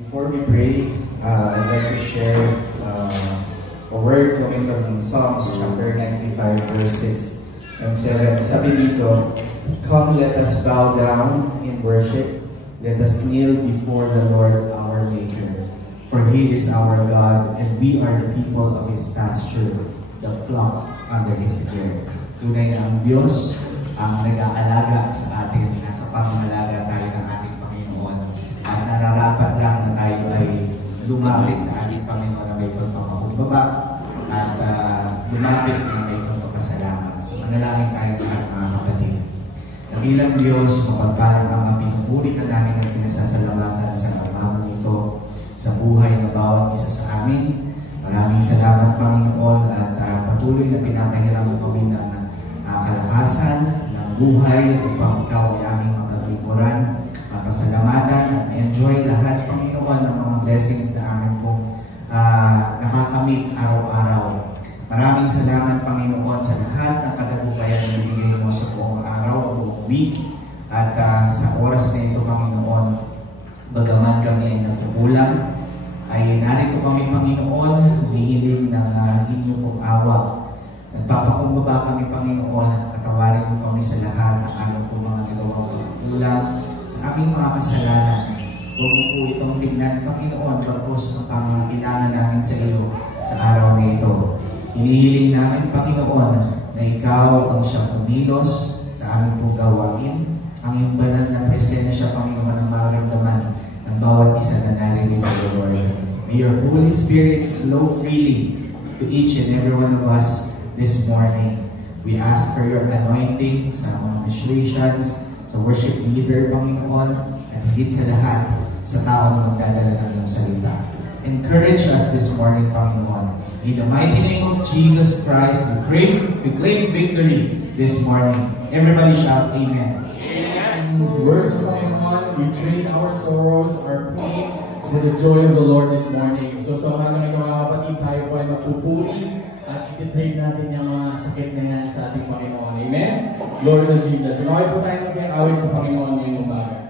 Before we pray, I'd like to share a word coming from Psalms chapter 95 verse 6 and 7. Sabi dito, "Come, let us bow down in worship. Let us kneel before the Lord our Maker. For He is our God, and we are the people of His pasture, the flock under His care." Tunay na ang Diyos ang nag-aalaga sa atin, nasa pangangalaga tayo ng ating Panginoon. At nararapat lang na tayo ay lumapit sa ating Panginoon na may pagpapakumbaba at lumapit na may pagpapasalamat. So manalangin tayo lahat mga kapatid. Dakilang Diyos, mapagpalang mga pinupuri ka namin at pinasasalamatan sa pamamagitan nito sa buhay ng bawat isa sa amin. Maraming salamat Panginoon at patuloy na pinapahiram mo kami ng kalakasan ng buhay upang ikaw ay aming mapaglingkuran, mapasalamatan at enjoy lahat Panginoon ng mga blessings na amin pong nakakamit araw-araw. Maraming salamat Panginoon sa lahat ng katagumpayan na binigay mo sa buong araw, buong week at sa oras na ito Panginoon, bagaman kami ay nagkukulang, ay narito kami Panginoon, humihiling ng inyong pong awa. Nagpapakumbaba kami Panginoon, patawarin mo kami sa lahat ng aming pong mga nagawang pagkukulang sa aming mga kasalanan. Huwag mo po itong tignan Panginoon, bagkus ang pangangailangan namin sa iyo sa araw na ito. Hinihiling namin Panginoon na ikaw ang siyang kumilos sa aming pong gawain, ang iyong banal na presensya Panginoon ang maramdaman ng bawat isa na narinig o Lord. May your Holy Spirit flow freely to each and every one of us this morning. We ask for your anointing sa mga ministrations, sa worship leader Panginoon, at higit sa lahat sa tao na magdadala ng iyong salita. Encourage us this morning Panginoon. In the mighty name of Jesus Christ, we claim victory this morning. Everybody shout Amen. Amen. Word of Panginoon, we trade our sorrows, our pain for the joy of the Lord this morning. So sa mga kapatid, tayo po ay magpupuri at ititrade natin yung mga sakit na yan sa ating Panginoon. Amen? Glory to Jesus. So bakit po tayo masayang awit sa Panginoon ngayong umaga?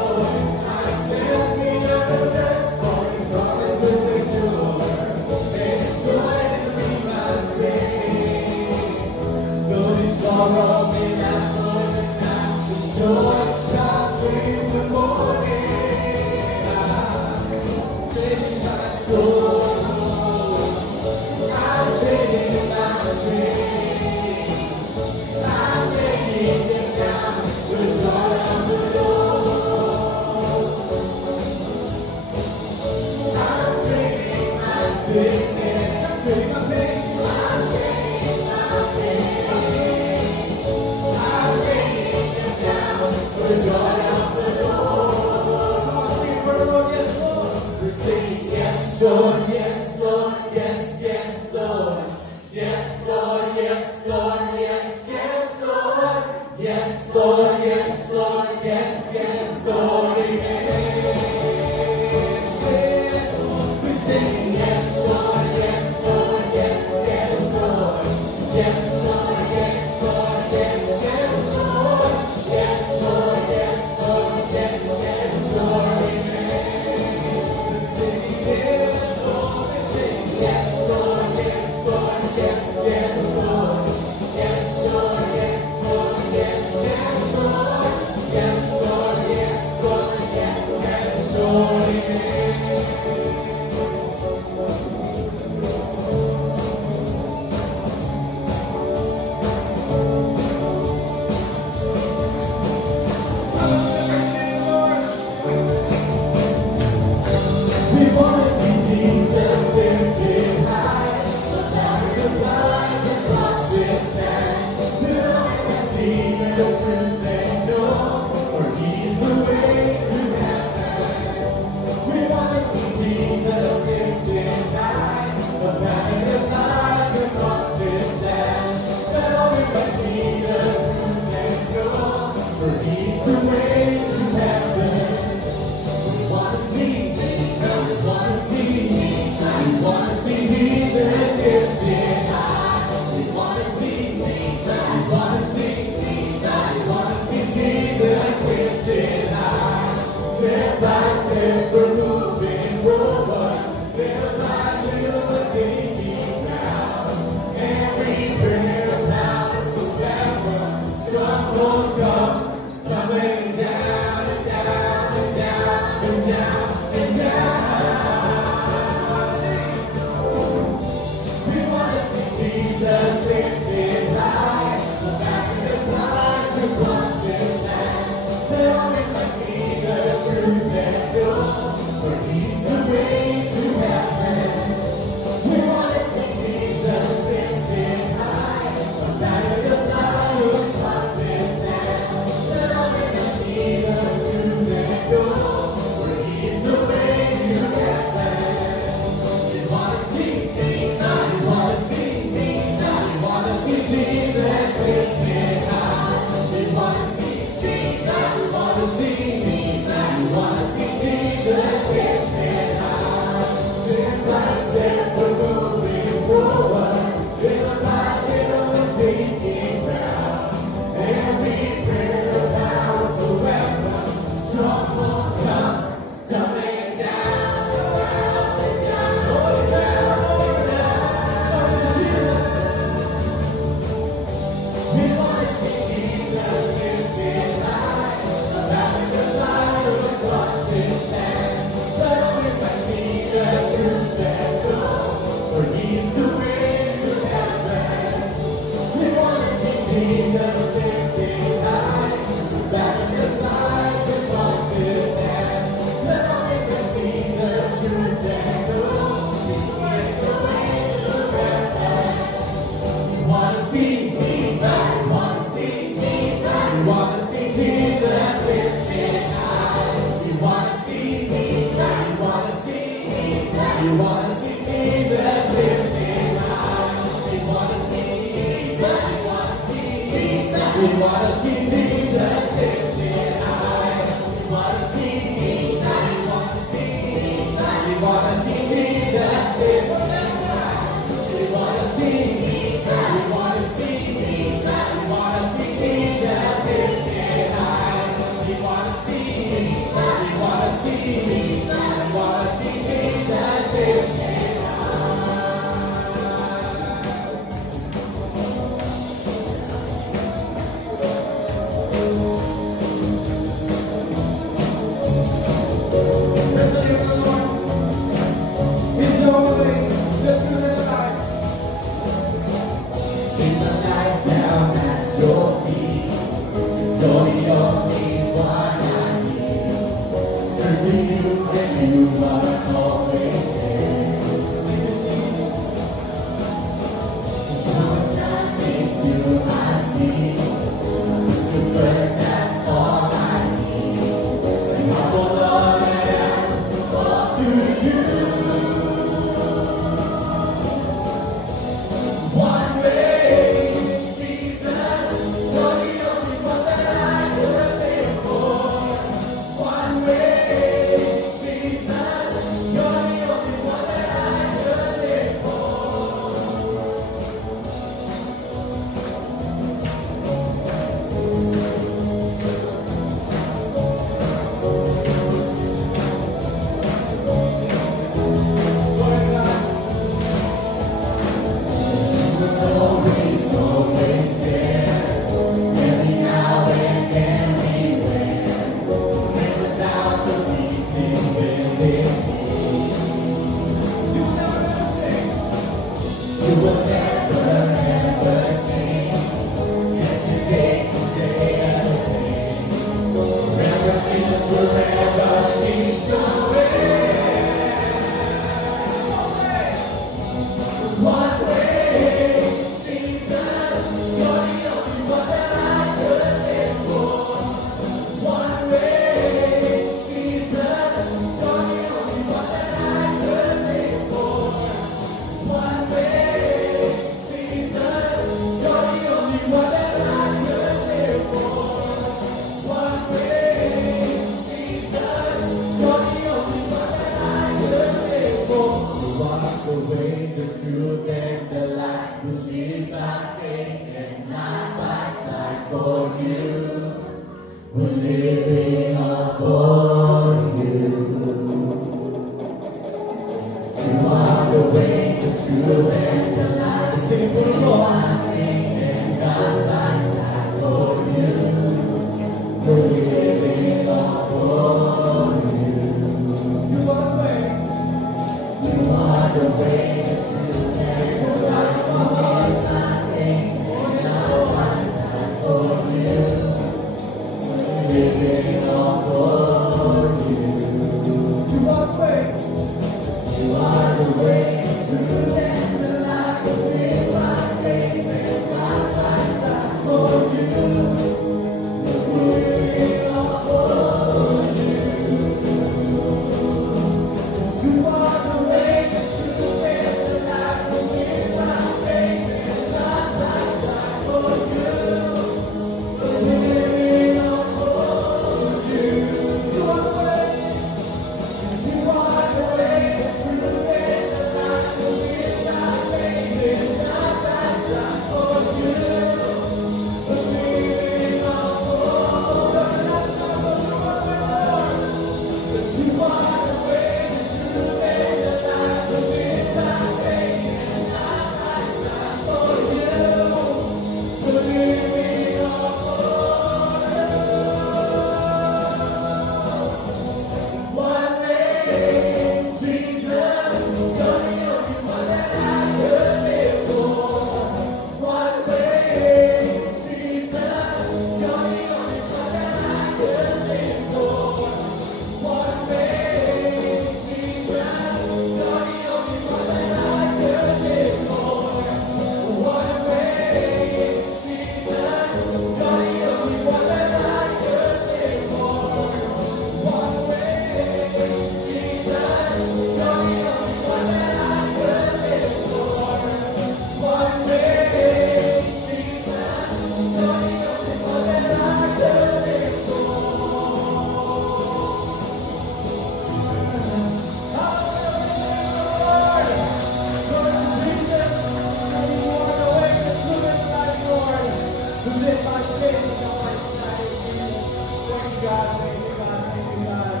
God, thank you, God, thank you, God.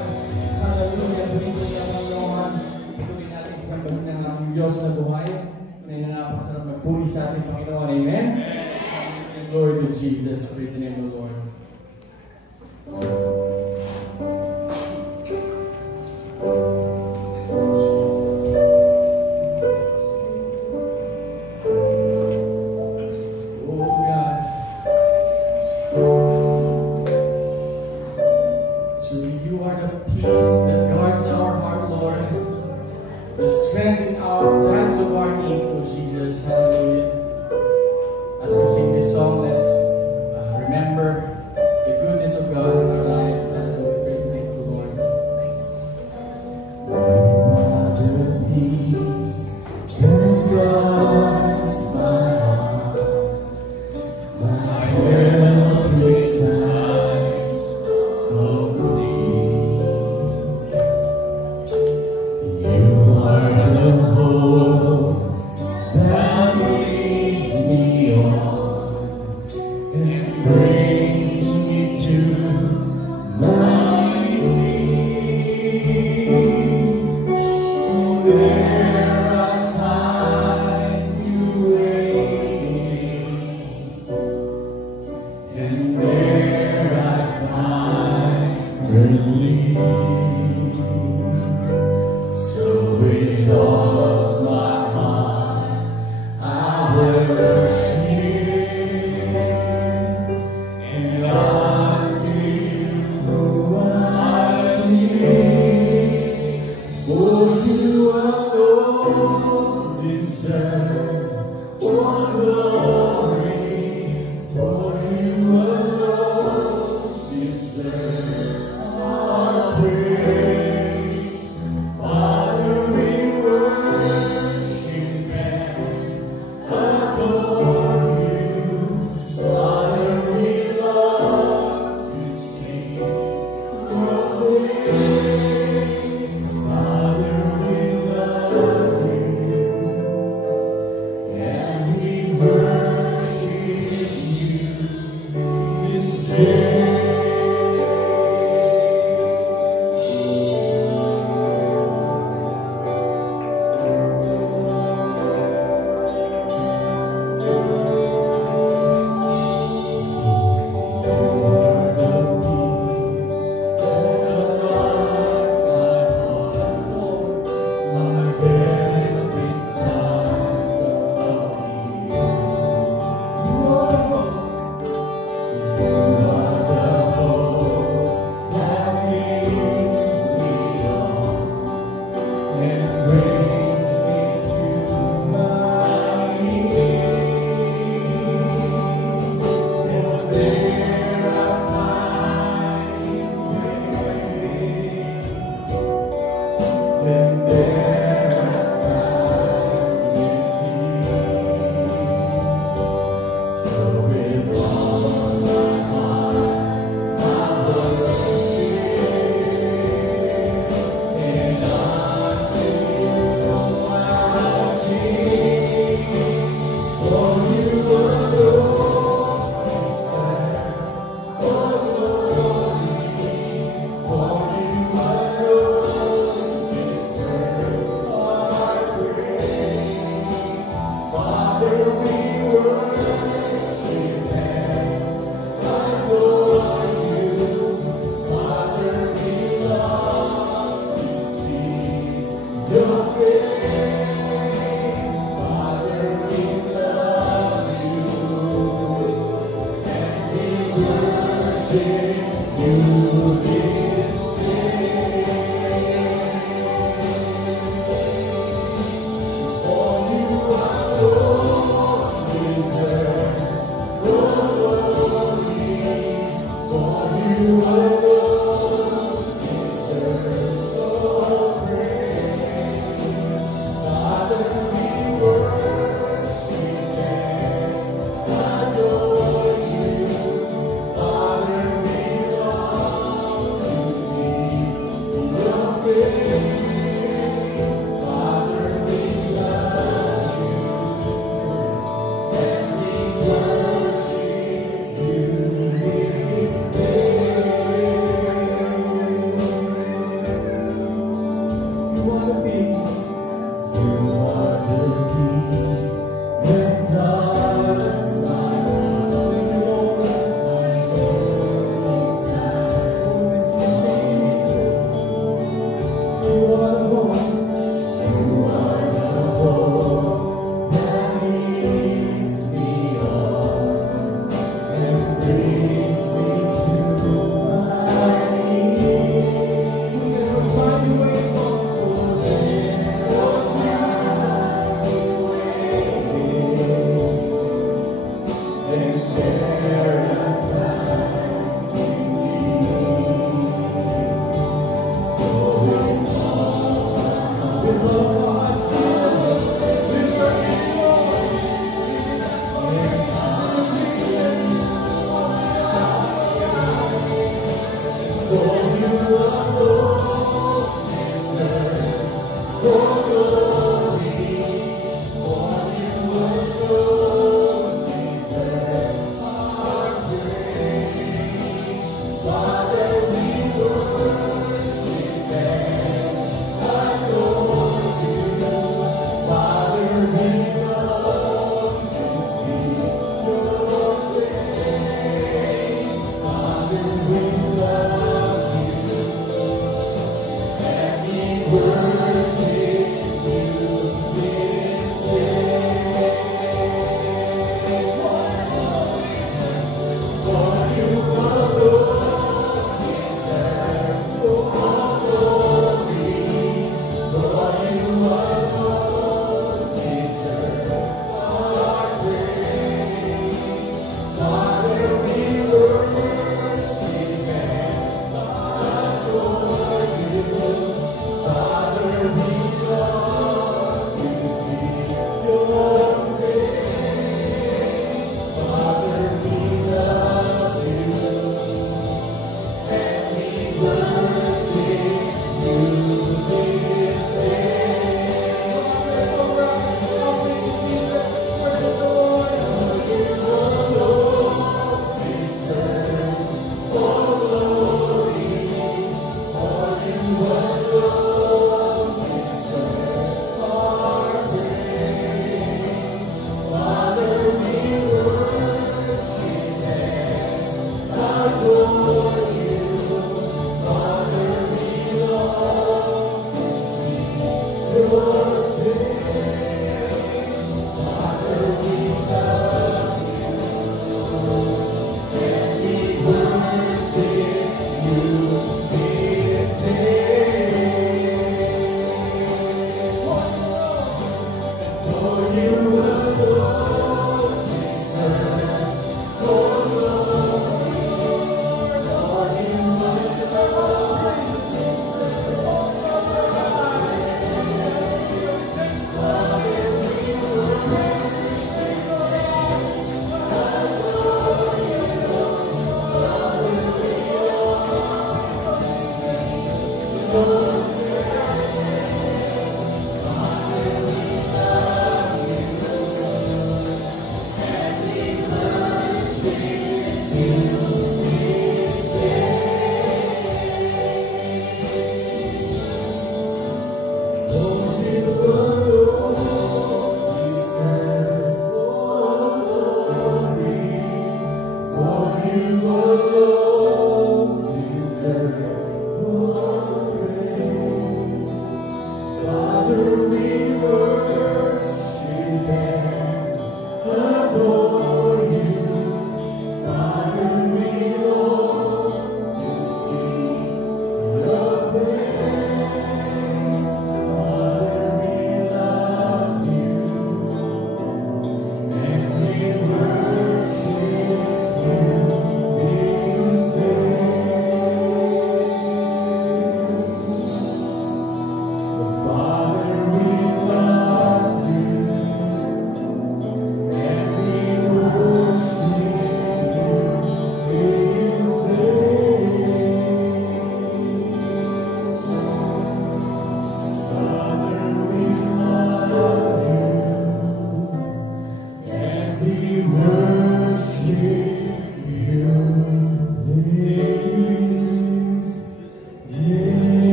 Hallelujah. Pinipin niya ang Panginoon. Patuloy natin sa sambahin ng aming Diyos na buhay. Tunay na napakasarap magpuri sa ating Panginoon. Amen? Glory to Jesus. Praise the name of the Lord.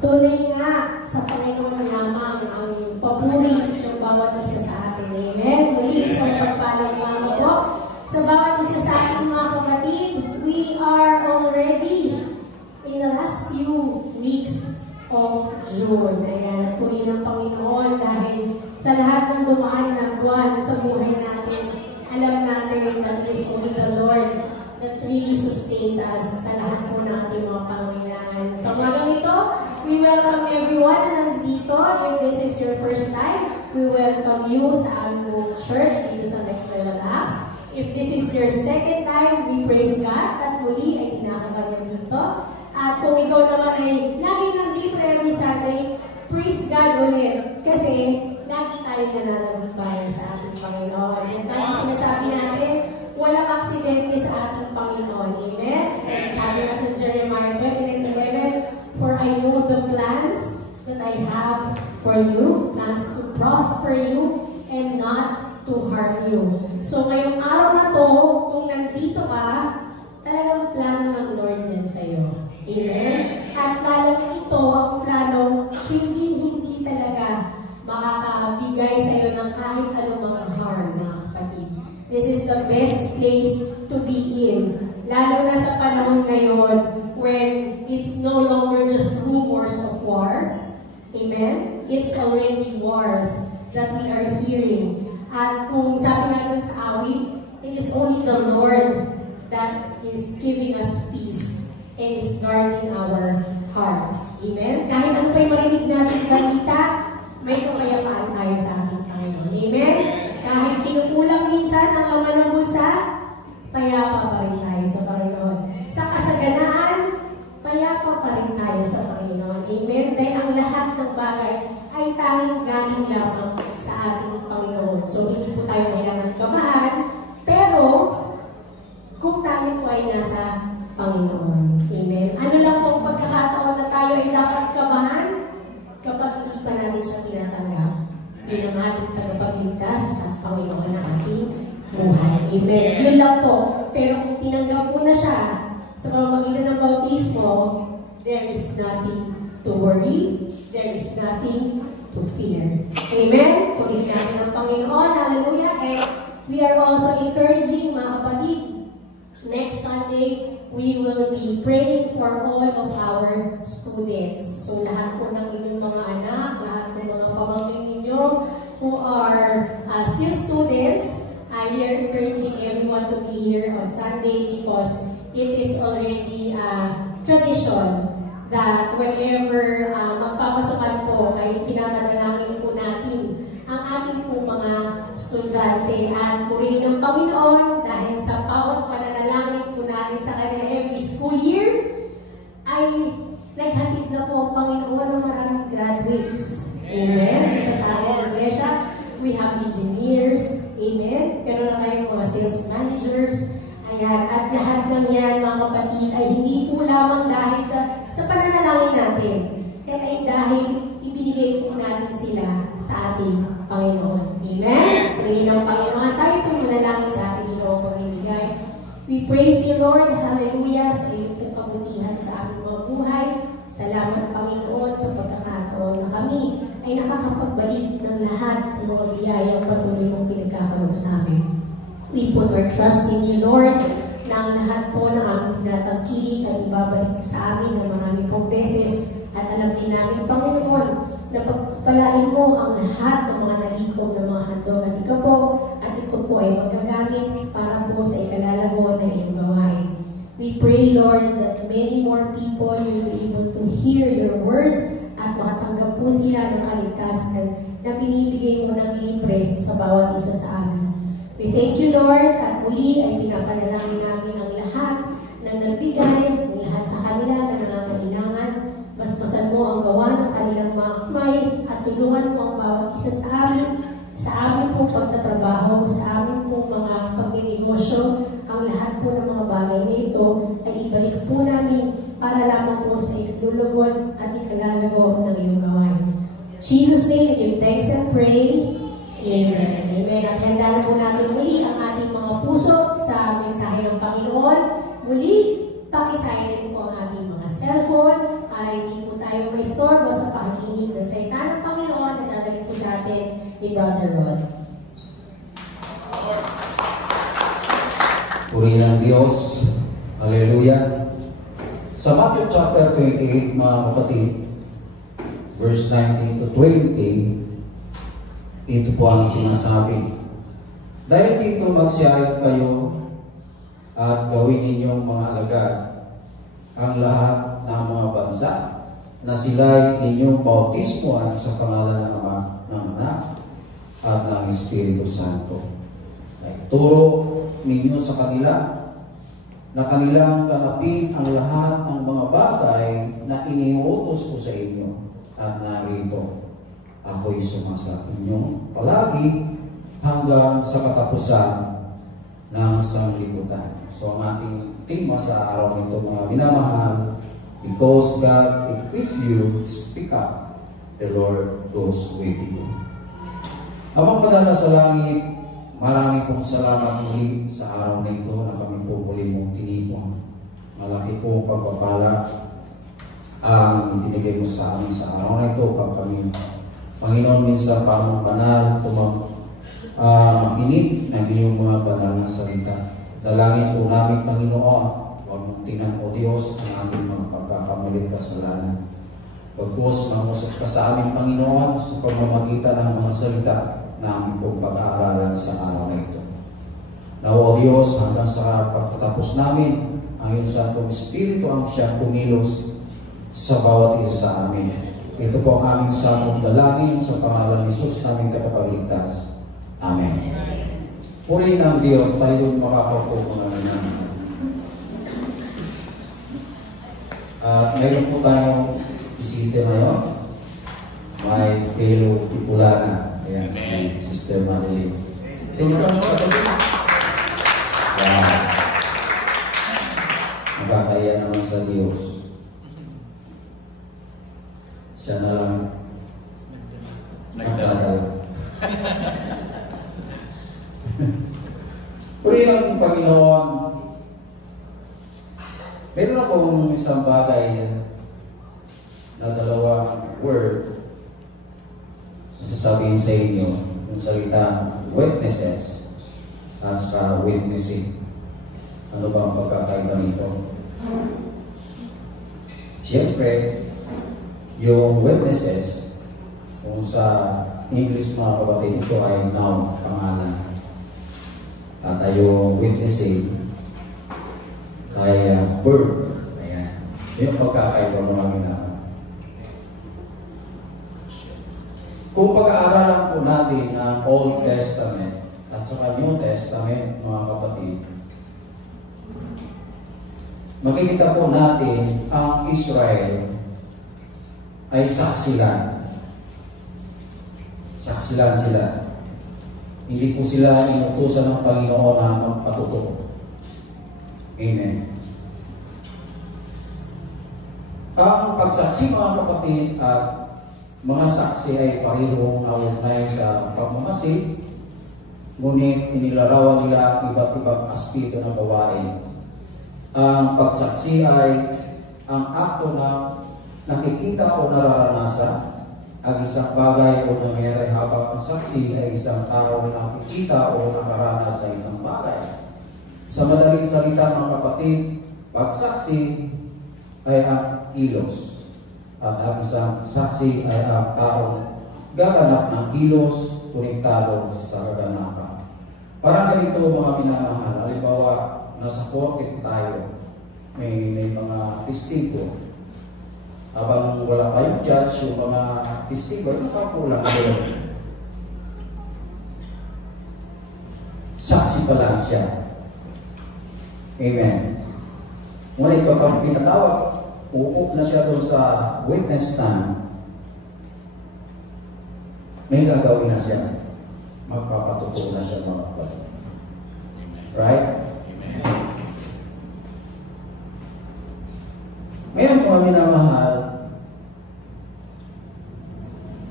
Tunay nga sa Panginoon lamang ang papuri ng bawat isa sa atin. Amen. Muli isang pagpalang lamang po sa bawat isa sa ating mga kapatid. We are already in the last few weeks of June. Ayan, puri ng Panginoon dahil sa lahat ng dumaan na buwan sa buhay natin, alam natin that it is only the Lord that really sustains us sa lahat po ng ating mga pangangailangan. Sa umagang ito, we welcome everyone na nandito in this is your first time, we welcome you sa aming church dito sa Next Level Acts. If this is your second time, we praise God at muli ay kinakabagan dito. At kung ikaw naman ay lagi nandito every Sunday, praise God ulit. Kasi lagi tayo nananampalataya sa ating Panginoon. At lagi sinasabi natin, walang aksidente sa ating Panginoon. Amen? And sabi nga sa Jeremiah 29:11, for I know the plans that I have for you, plans to prosper you and not to harm you. So ngayong araw na to, kung nandito ka, talagang plano ng Lord yan sa'yo. Amen? At lalong ito, ang plano, hindi talaga makakabigay sa'yo ng kahit anong mga harm, mga kapatid. This is the best place to be in. Lalo na sa panahon ngayon when it's no longer just rumors of war. Amen? It's already wars that we are hearing. At kung sabi natin sa awit, it is only the Lord that is giving us peace and is guarding our hearts. Amen? Kahit ano pa yung marinig natin balita, may kapayapaan tayo sa ating Panginoon. Amen? Kahit kinukulang minsan ang laman ng bulsa, payapa pa rin tayo sa Panginoon. Sa kasaganaan, payapa pa rin tayo sa Panginoon. Amen? Dahil ang lahat ng bagay ay tanging galing lamang sa ating Panginoon. So, hindi po tayo kailangan kabahan, pero kung tayo po ay nasa Panginoon. Amen? Ano lang po ang pagkakataon na tayo ay dapat kabahan? Kapag hindi pa natin siya tinatanggap bilang ating tagapagligtas sa Panginoon ng ating buhay. Amen. Yun lang po. Pero kung tinanggap mo na siya sa pamamagitan ng bautismo, there is nothing to worry. There is nothing to fear. Amen? Purihin natin ang Panginoon. Hallelujah. And we are also encouraging mga kapatid. Next Sunday, we will be praying for all of our students. So lahat po ng inyong mga anak, lahat po mga pamangkin ninyo who are still students, we are encouraging everyone to be here on Sunday because it is already tradition that whenever magpapasukan po ay pinapanalangin po natin ang ating po mga estudyante at purihin ng Panginoon dahil sa bawat pananalangin po natin sa kanila every school year ay naghatid na po ang Panginoon ng maraming graduates. Amen? Ito sa ating iglesia, we have engineers. Amen? Pero na tayong mga sales managers. Ayan. At lahat ng yan, mga kapatid, ay hindi po lamang dahil sa pananalangin natin. Kaya ay dahil ibinigay po natin sila sa ating Panginoon. Amen? Pagkain ng Panginoon, tayo po manalangin sa ating Ginoo pamimigay. We praise you, Lord. Hallelujah. Sa iyong pong kabutihan sa aming mga buhay. Salamat, Panginoon, sa pagkakataon na kami ay nakakapagbalik ng lahat ng mga biyayang patuloy mong pinagkakaroon sa amin. We put our trust in you, Lord, na ang lahat po ng aming tinatangkilik ay ibabalik sa amin ng marami pong beses. At alam din namin, Panginoon, na pagpalain mo ang lahat ng mga nalikom ng mga handog at ikaw po, at ito po ay magagamit para po sa ikalalago na iyong gawain. We pray, Lord, that many more people will be able to hear your word at makatanggap po sila ng kaligtasan na binibigay mo ng libre sa bawat isa sa amin. We thank you, Lord, at muli ay pinapanalangin namin ang lahat ng nagbigay, ang lahat sa kanila na nangangailangan. Basbasan mo ang gawa ng kanilang mga kamay at tulungan mo ang bawat isa sa amin pong pagtatrabaho, sa amin pong mga pagninegosyo. Ang lahat po ng mga bagay na ito ay ibalik po namin para lamang po sa ikalulugod at ikalalago ng iyong gawain. In Jesus' name, we give thanks and pray. Amen. Amen. At handa na po natin muli ang ating mga puso sa mensahe ng Panginoon. Muli, pakisilent po ang ating mga cellphone para hindi po tayo maistorbo sa pakikinig ng salita ng Panginoon na dadalhin po sa atin ni Brother Rod. Purihin ang Diyos. Hallelujah. Sa Matthew chapter 28, mga kapatid, verse 19 to 20, ito po ang sinasabi. Dahil dito magsiyayag kayo at gawin ninyong mga alagad ang lahat ng mga bansa na sila'y inyong bautismuhan sa pangalan ng Ama, ng Anak, at ng Espiritu Santo. Turo ninyo sa kanila na kanilang tanapin ang lahat ng mga bagay na iniuutos ko sa inyo, at narito ako'y sumasa inyong palagi hanggang sa katapusan ng sanglibutan. So ang ating tema sa araw nito, mga minamahal, because God equipped you, speak up, the Lord goes with you. Amang Banal na sa langit, marami pong salamat muli sa araw na ito na kami po muli mong tinipon. Malaki po pagpapala ang ibinigay mo sa amin sa araw na ito pag kami, Panginoon, minsan parang banal, makinig ng iyong mga banal na salita. Dalangin po namin, Panginoon, huwag mong tingnan, O Diyos, ang aming mga pagkakamalit kasalanan. Pagkos, mangusap ka sa amin, Panginoon, sa pamamagitan ng mga salita na aming pong pag-aaralan sa araw na ito. Na, O Diyos, hanggang sa pagtatapos namin, ang iyong Santong Espiritu ang siyang kumilos sa bawat isa sa amin. Ito po ang aming samong dalangin sa pangalan ni Jesus, naming katapagligtas. Amen. Purihin ang Diyos, tayo makakaupo mga namin. Mayroon po tayong bisita ngayon. My fellow Tipulana. Ayan, si Sister Madeline. Tingnan mo sa tabi. Wow. Magkakaya naman sa Diyos. Siya na lang nagdadala. Purihin ang Panginoon. Meron akong isang bagay na dalawang word na sasabihin sa inyo, yung salita witnesses at saka witnessing. Ano ba ang pagkakaiba nito? Siyempre, yung witnesses, kung sa English mga kapatid, ito ay noun, pangalan. At yung witnessing ay verb. Ayan. Yung pagkakaiba mga minamahal. Kung pag-aaralan po natin ang Old Testament at saka New Testament, mga kapatid, makikita po natin ang Israel ay saksilan. Saksilan sila. Hindi po sila inutusan ng Panginoon na magpatuto. Amen. Ang pagsaksi, mga kapatid, at mga saksi ay parehong naugnay sa pagmamasid, ngunit inilarawan nila ang iba't ibang aspeto ng gawain. Ang pagsaksi ay ang akto na nakikita o nararanasan ang isang bagay o nangyayari, habang ang saksi ay isang tao na nakikita o nakaranas ng isang bagay. Sa madaling salita, mga kapatid, pagsaksi ay ang kilos. At ang isang saksi ay ang tao gaganap ng kilos, konektado sa kaganapan. Parang ganito, mga minamahal. Halimbawa, nasa korte tayo, may mga testigo. Habang wala kayong judge, yung mga testigo ay nakapulang doon. Saksi pa lang siya. Amen. Ngunit kapag pinatawag, uupo na siya doon sa witness stand, may gagawin na siya. Magpapatuto na siya, mga kapatid. Right? Ngayon, mga minamahal,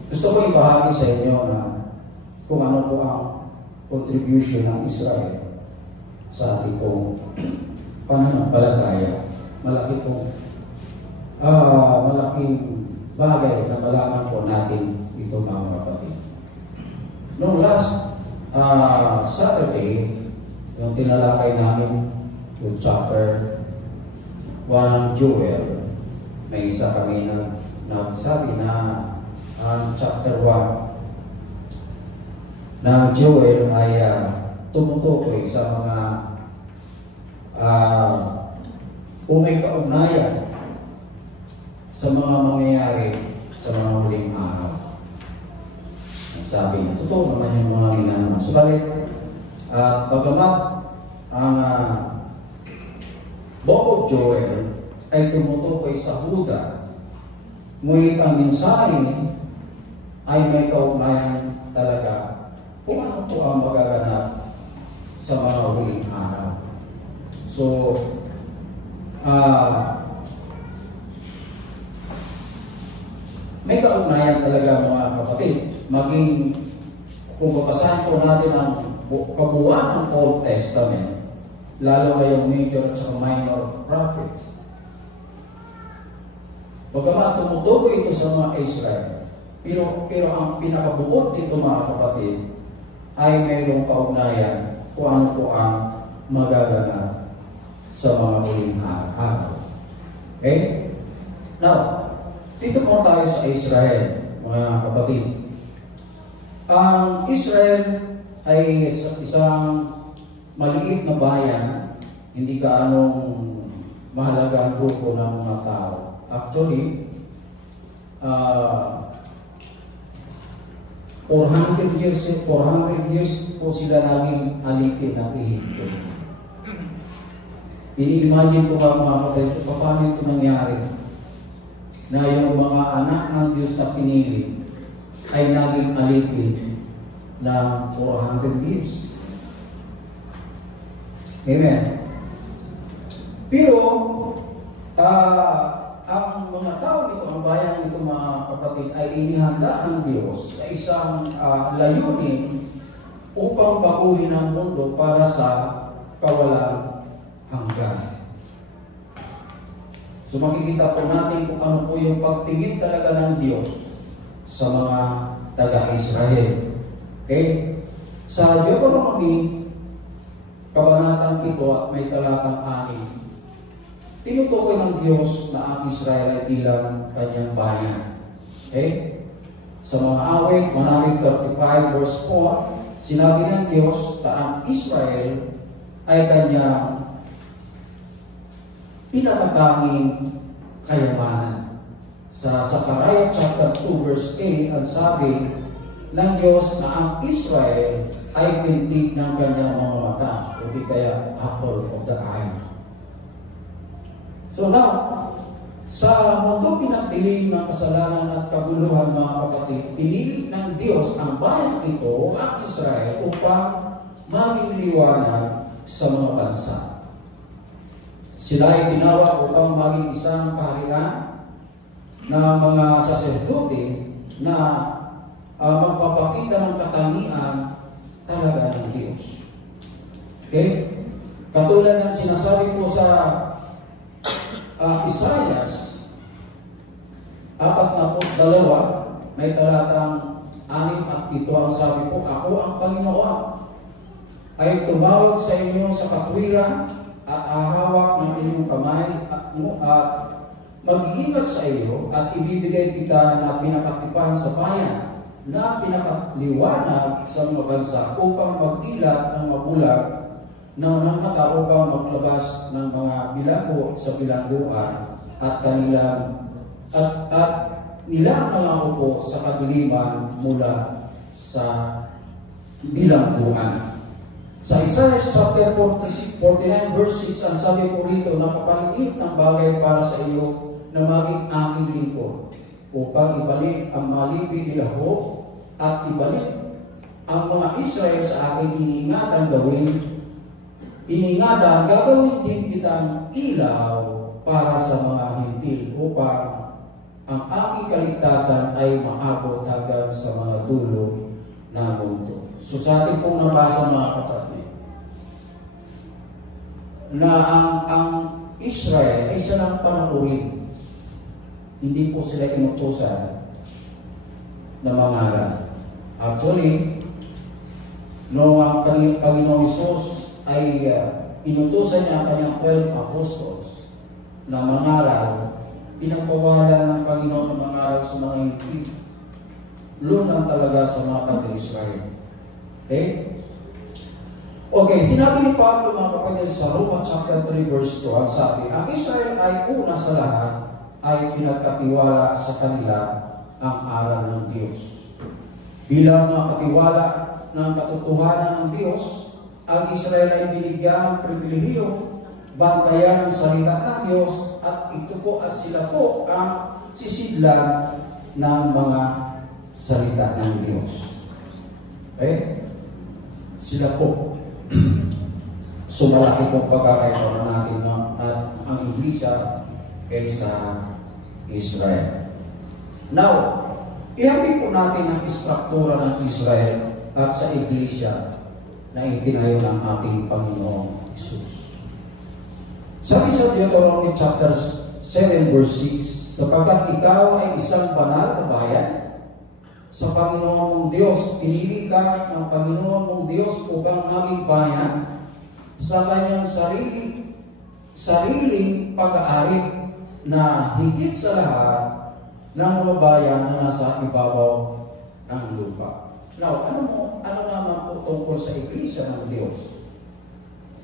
gusto ko ibahagi sa inyo na kung ano po ang contribution ng Israel sa ating pong pananampalataya. Malaking bagay na malaman po natin ito, mga kapatid. Noong last Saturday, yung tinalakay namin yung chapter 1 ng Joel, may isa kami na nagsabi na chapter 1 na Joel ay tumutukoy sa mga may kaugnayan sa mga mangyayari sa mga huling araw. Sabi niya, totoo naman yung mga minamahal. Subalit, bagamat ang Book of Joel ay tumutukoy sa Huda, ngunit ang mensahe ay may kaugnayan talaga kung ano po ang magaganap sa mga huling araw. So, may kaugnayan talaga mga kapatid. Maging, kung babasahin po natin ang kabuuan ng Old Testament, lalo na yung major at minor prophets. Bagamat tumutukoy ito sa mga Israel, pero ang pinakabuod dito mga kapatid ay mayroong kaugnayan kung ano po ang magaganap sa mga huling araw. Okay? Now, dito po tayo sa Israel, mga kapatid. Ang Israel ay isang maliit na bayan, hindi gaanong mahalaga ang grupo ng mga tao. Actually, 400 years po sila naging alipin ng Ehipto. Ini-imagine ko mga kapatid, paano ito nangyari? Na yung mga anak ng Diyos na pinili ay naging alipin ng 400 years. Amen. Pero, ang mga tao nito, ang bayan nito mga kapatid, ay inihanda ng Diyos sa isang layunin upang baguhin ang mundo para sa kawalang hanggan. So makikita po natin kung ano po yung pagtingin talaga ng Diyos sa mga taga-Israel. Okay? Sa Deuteronomy, kabanatang 7 at may talatang 6, tinutukoy ng Diyos na ang Israel ay bilang kanyang bayan. Okay? Sa mga awit, 135 verse 4, sinabi ng Diyos na ang Israel ay kanyang pinakatanging kayamanan. Sa Zechariah chapter 2 verse 8, ang sabi ng Diyos na ang Israel ay pintig ng kanyang mga mata, o di kaya apple of the eye. So now, sa mundo pinagdilim ng kasalanan at kaguluhan mga kapatid, pinili ng Diyos ang bayan ito o ang Israel upang maging liwanag sa mga bansa. Sila ay tinawag upang maging isang kaharian na mga saserdote na magpapakita ng katangian talaga ng Diyos. Okay? Katulad ng sinasabi po sa Isaias 42, may talatang 6 at 7, ang sabi po, ako ang Panginoon ay tumawag sa inyo sa katwiran at ahawak ng inyong kamay at mag-iingat sa iyo at ibibigay kita na pinakatipan sa bayan, na pinakaliwanag sa mga bansa upang magdilat ng mabulag ng mata upang maglabas ng mga bilanggo sa bilangguan at kanilang at nilang mga upo sa kadiliman mula sa bilangguan. Sa Isaiah chapter 49 verse 6, ang sabi po rito, napapaliit ng bagay para sa iyo na maging aking lingkod upang ibalik ang malipid nila ho at ibalik ang mga Israel sa aking iningatan gawin. Iningatan, gagawin din kitang ilaw para sa mga hintil upang ang aking kaligtasan ay maabot hanggang sa mga dulo ng mundo. So sa ating pong nabasa mga kapatid, na ang Israel ay silang panakurin. Hindi po sila inutusan na mangaral. Actually, no ang Panginoong Hesus ay inutusan niya ang kanyang 12 apostles na mangaral, pinagpawalan ng Panginoon na mangaral sa mga hindi. Lunang talaga sa mga taga-Israel. Okay? Okay, sinabi ni Pablo mga kapatid sa Roma chapter 3 verse 2, ang sabi, ang Israel ay una sa lahat ay pinagkatiwala sa kanila ang aral ng Diyos. Bilang mga katiwala ng katotohanan ng Diyos, ang Israel ay binigyan ng pribilehiyo, bantayan ang salita ng Diyos, at ito po at sila po ang sisidlan ng mga salita ng Diyos. Okay? Sila po. So malaki pong pagkakaiba natin ang Iglesia kaysa Israel. Now, ihabi po natin ang istruktura ng Israel at sa Iglesia na itinayo ng ating Panginoong Hesus. Sabi sa Deuteronomy chapter 7 verse 6, sapagkat ikaw ay isang banal na bayan sa Panginoon mong Diyos, pinili ka ng Panginoon mong Diyos upang maging bayan sa kanyang sariling pag-aari na higit sa lahat ng mga bayan na nasa ibabaw ng lupa. Now, ano naman po tungkol sa Iglesia ng Diyos?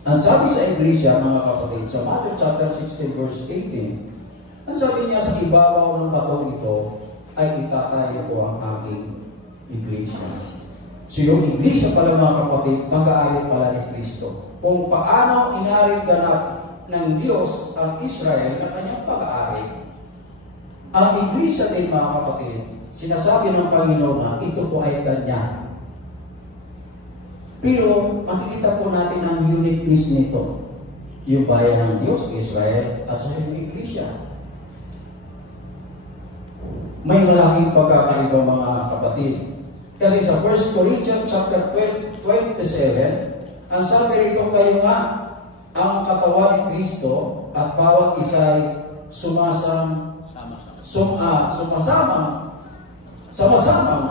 Ang sabi sa Iglesia, mga kapatid, sa Matthew chapter 16 verse 18, ang sabi niya, sa ibabaw ng batong ito ay itatayo ko ang aking Iglesia. So yung Iglesia pala, mga kapatid, pag-aari pala ni Kristo. Kung paano inaring ganap ng Diyos ang Israel na kanyang pag-aari, ang Iglesia din, mga kapatid, sinasabi ng Panginoon na ito po ay kanya. Pero makikita po natin ang uniqueness nito, yung bayan ng Diyos, Israel, at sa yung Iglesia. May malaking pagkakaiba, mga kapatid. Kasi sa 1 Corinthians chapter 27, ang sabi rito, kayo nga ang katawan ni Kristo at bawat isa'y sama-sama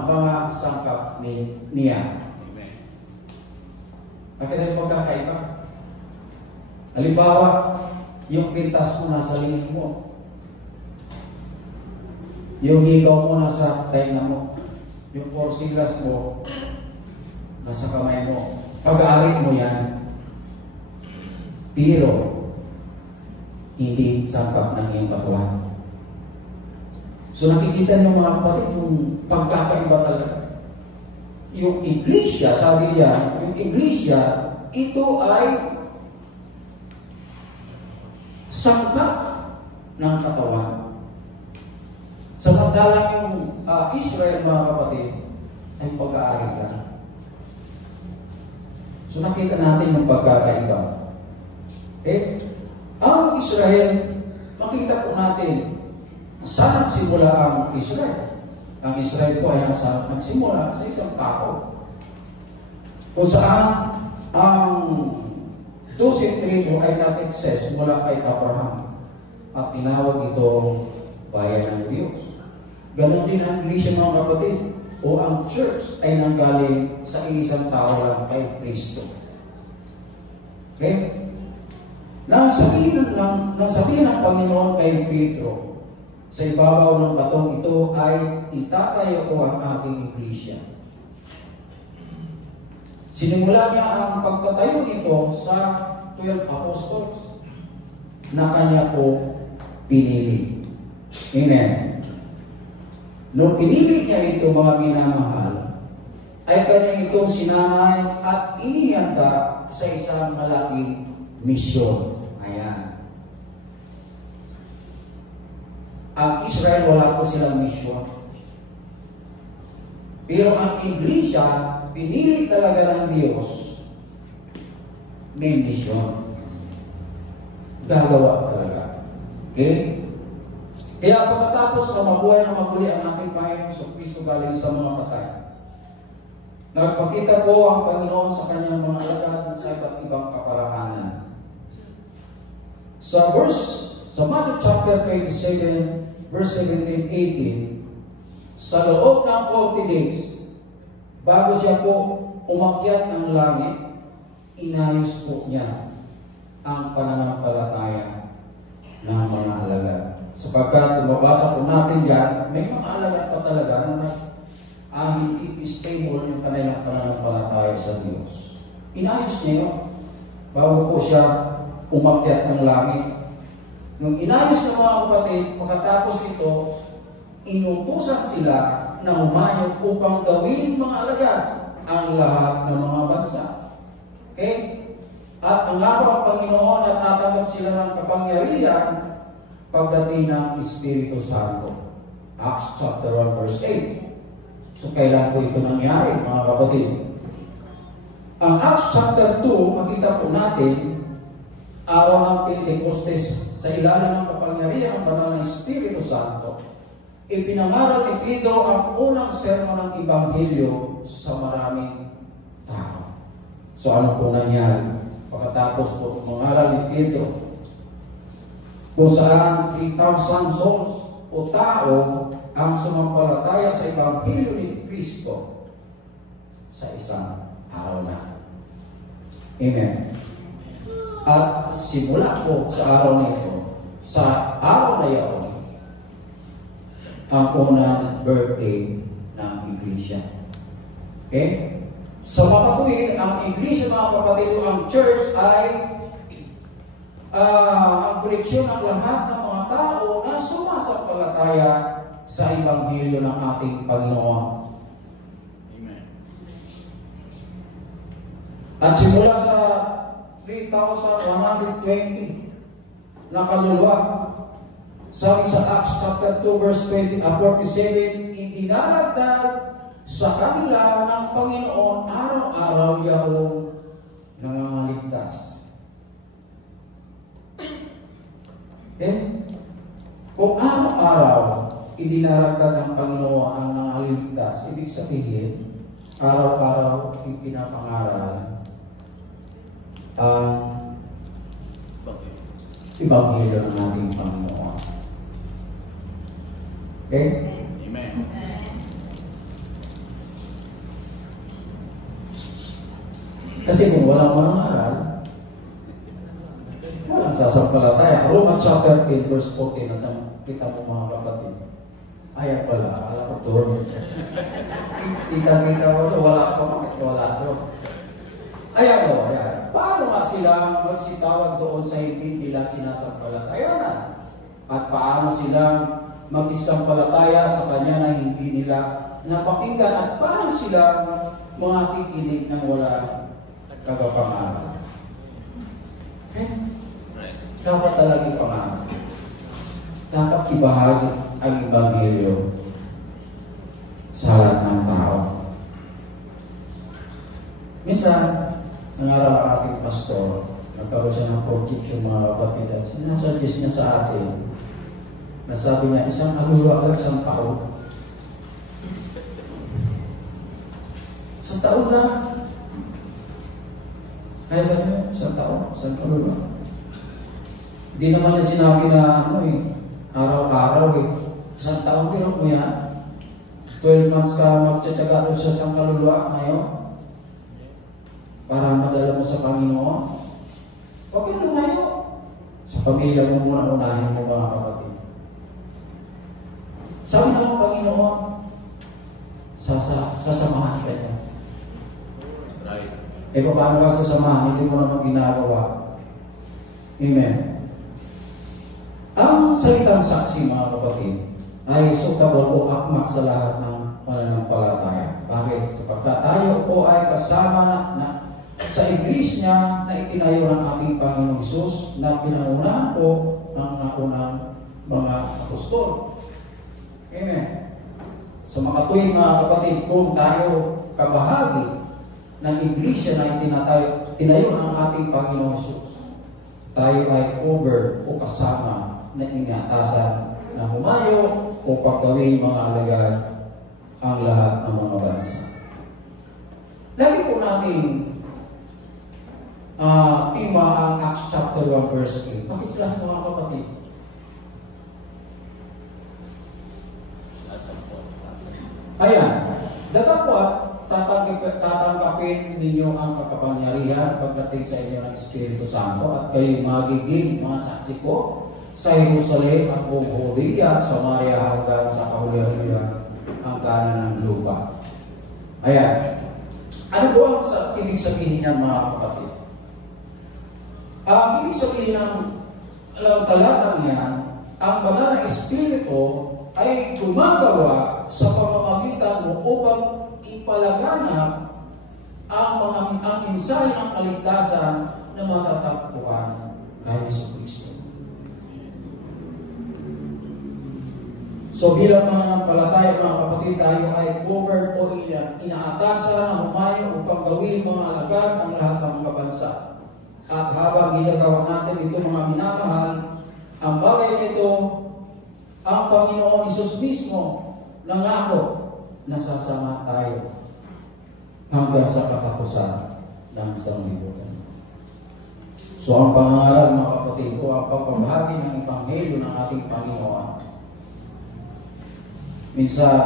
mga sangkap niya. Nakita yung pagkakaiba? Halimbawa, yung pintas mo nasa liig mo. Yung higaw mo nasa tainga mo. Yung porsilas mo nasa kamay mo. Pag-aari mo yan. Pero hindi sangkap ng iyong katawan. So nakikita niyo, mga kapatid, yung pagkakaiba talaga. Yung Iglesia, sabi niya, yung Iglesia, ito ay sangkap ng katawan. Samantalang yung Israel, mga kapatid, ay pag-aari ka. So nakita natin yung pagkakaiba. Ang Israel, makita po natin, saan nagsimula ang Israel? Ang Israel po ay nagsimula sa isang tao. Kung saan ang 12 tribo ay nag-exist mula kay Abraham at tinawag ito bayan ng Diyos. Ganon din ang Iglesia, mga kapatid, o ang church ay nanggaling sa isang tao lang, kay Kristo. Okay? Nang sabihin ng Panginoon kay Pedro, sa ibabaw ng batong ito ay itatayo ko ang aking Iglesia. Sinimula niya ang pagtatayo nito sa 12 apostles na kanya po pinili. Amen. Nung pinili niya ito, mga minamahal, ay kanya itong sinanay at inihanda sa isang malaking misyon. Ayan. Ang Israel, wala po silang misyon. Pero ang Iglesia, pinili talaga ng Diyos, may misyon. Gagawa talaga. Okay? Kaya pagkatapos na mabuhay na maguli ang ating Panginoon sa Kristo galing sa mga patay, nagpakita po ang Panginoon sa kanyang mga alagad sa iba't ibang kaparahanan. Sa Matthew chapter 27, verse 17-18, sa loob ng 40 days, bago siya po umakyat ng langit, inayos po niya ang pananampalataya ng mga alagad. Sapagkat mabasa po natin yan, may mga alagad pa talaga na hindi stable yung kanilang pananampalataya sa Diyos. Inayos niya yun bago po siya umakyat ng langit. Nung inayos ng mga kapatid, pagkatapos ito, inutusan sila na humayo upang gawin mga alagad ang lahat ng mga bansa. Okay? At ang araw ang Panginoon at tatanggap sila ng kapangyarihan pagdating ng Espiritu Santo. Acts chapter 1 verse 8. So kailan po ito nangyari, mga kapatid? Ang Acts chapter 2, makita po natin, araw ng Pentecostes, sa ilalim ng kapangyarihan ng banal ng Espiritu Santo, ipinangaral ni Pedro ang unang sermon ng Ebanghelyo sa maraming tao. So ano po nangyari? Pagkatapos po mangaral ni Pedro, kung saan 3,000 souls o tao ang sumampalataya sa Ebanghelyo ni Kristo sa isang araw na. Amen. At simula po sa araw nito, sa araw na iyon, ang unang birthday ng Iglesia. Okay? Sa makatuwid, ang Iglesia, mga kapatid, ang church ay ang koleksyon ng lahat ng mga tao na sumasampalataya sa Ebanghelyo ng ating Panginoon. Amen. At simula sa 3,120 na kaluluwa, sabi sa Acts chapter 2 verse 47, idinaragdag sa kanila ng Panginoon araw-araw yahong nangangaligtas. Kung araw-araw idinaragdag ng Panginoon ang nangangaligtas, ibig sabihin, araw-araw ipinapangaral ang Ebanghelyo ng ating Panginoon. Okay? Amen. Kasi kung walang mangaral, walang sasampalataya. Romans chapter 10 verse 14, kita mo mga kapatid. Ayan pala, akala ko doon. Kita ko, wala ko, bakit wala ko? Ayan o, ayan. Paano nga sila magsitawag doon sa hindi nila sinasampalatayanan? At paano sila magsisampalataya sa Kanya na hindi nila napakinggan? At paano sila makikinig ng wala tagapangaral? Dapat talaga ipangaral. Dapat ibahagi ang Ebanghelyo sa lahat ng tao. Minsan, nangaral ang ating pastor, nagkaroon siya ng project yung mga kapatid at sinasuggest niya sa atin na sabi niya, isang kaluluwa lang, isang taon. Isang taon lang. Kaya ba niyo, isang taon, isang kaluluwa. Hindi naman niya sinabi na araw-araw Isang taon, pero mo yan. 12 months ka magtsatsaga doon sa isang kaluluwa ngayon para madala mo sa Panginoon. Huwag kang lumayo. Sa pamilya mo muna, unahin mo mga kapatid. Sabi ng Panginoon, sasamahan ka niya. Right. Paano ka sasamahan? Hindi mo naman ginagawa. Amen. Ang salitang saksi, mga kapatid, ay suitable o akmak sa lahat ng mananampalataya. Bakit? Sapagkat tayo po ay kasama na sa Iglesia na itinayo ng ating Panginoong Hesus na pinangunahan po ng naunang mga apostol. Amen. Sa makatuwing mga kapatid, kung tayo kabahagi ng Iglesia na itinayo ng ating Panginoong Hesus, tayo ay over o kasama na ingatasan na humayo o paggawin mga alagad ang lahat ng mga bansa. Lagi po natin tima ang Acts chapter 1 verse 8. Pakitlas mga kapatid. Ayan. Datapwat, tatanggapin ninyo ang kapangyarihan pagdating sa inyo ng Espiritu Santo at kayo magiging mga saksi ko sa Jerusalem at buong Judea, Samaria hanggang sa kahuli-hulihan ang kanan ng lupa. Ayan. Ano po ang ibig sabihin niyan mga kapatid? Ibig sabihin ng alam talatang yan, ang banal na Espiritu ay gumagawa sa pamamagitan mo upang ipalaganap ang mensahe ng kaligtasan na matatagpuan kay Jesucristo. So bilang mananampalataya mga kapatid, tayo ay covered o inaatasan na humayo upang gawin mga alagad ang lahat ng mga bansa. At habang ginagawa natin ito mga minamahal, ang bagay nito, ang Panginoon Isus mismo nangako na sasama tayo hanggang sa katapusan ng sanglibutan. So ang pangaral mga kapatid ko, ang pagbabahagi ng Ebanghelyo ng ating Panginoon, minsan,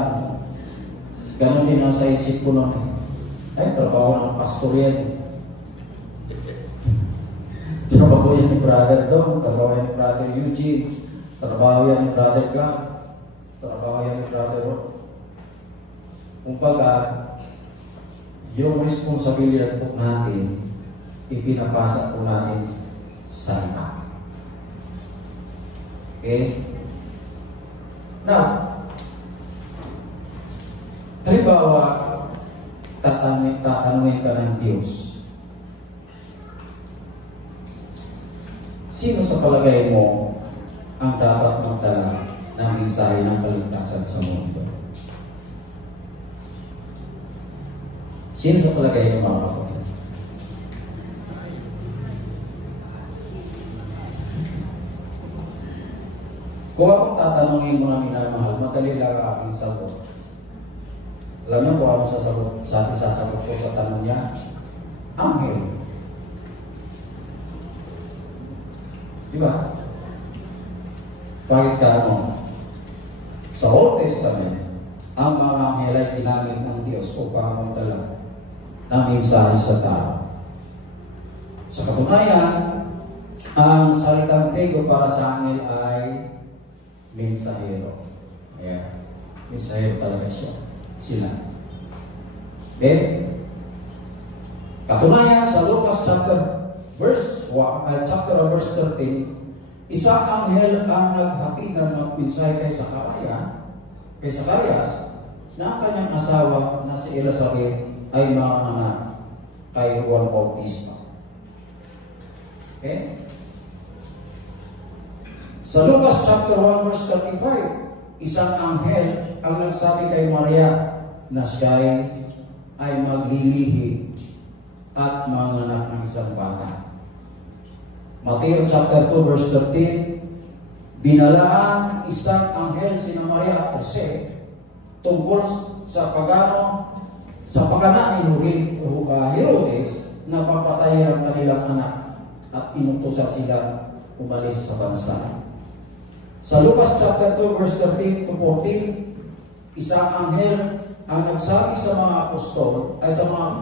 ganun din nasa isip ko nun. Ay, trabaho ng pastor yan. Trabaho yan ni Brother Don, trabaho yan ni Brother Eugene, trabaho yan ni Brother Gab, trabaho yan ni Brother Ron. Kumbaga, yung responsibilidad po natin, ipinapasa po natin sa iba. Okay? Now, halimbawa, tatanungin ka ng Diyos. Sino sa palagay mo ang dapat magdala ng mensahe ng kaligtasan sa mundo? Sino sa palagay mo mga kapatid? Kung akong tatanungin mga minamahal, madali lang ang aking sagot. Alam niyo kung ano sasagot ko sa tanong niya? Anghel. Diba? Bakit ka ano? Sa Old Testament, ang mga anghel ay ginamit ng Diyos upang magdala ng mensahe sa tao. Sa katunayan, ang salitang Grego para sa anghel ay mensahero. Ayan. Mensahero talaga siya. Sila. Okay? Katunayan sa Lucas verse 13, isang anghel ang naghatid ng mensahe kay Zacarias na ang kanyang asawa na si Elizabeth ay manganganak kay Juan Bautista. Okay? Sa Lucas 1 verse 35, isang anghel ang nagsabi kay Maria na siya ay maglilihi at manganak ng isang bata. Mateo 2 verse 13, binalaan isang anghel sina Maria at Jose tungkol sa pagana ni Herodes na papatayin ang kanilang anak at inutusan silang umalis sa bansa. Sa Lucas 2 verse 13 to 14, isang anghel ang nagsabi sa mga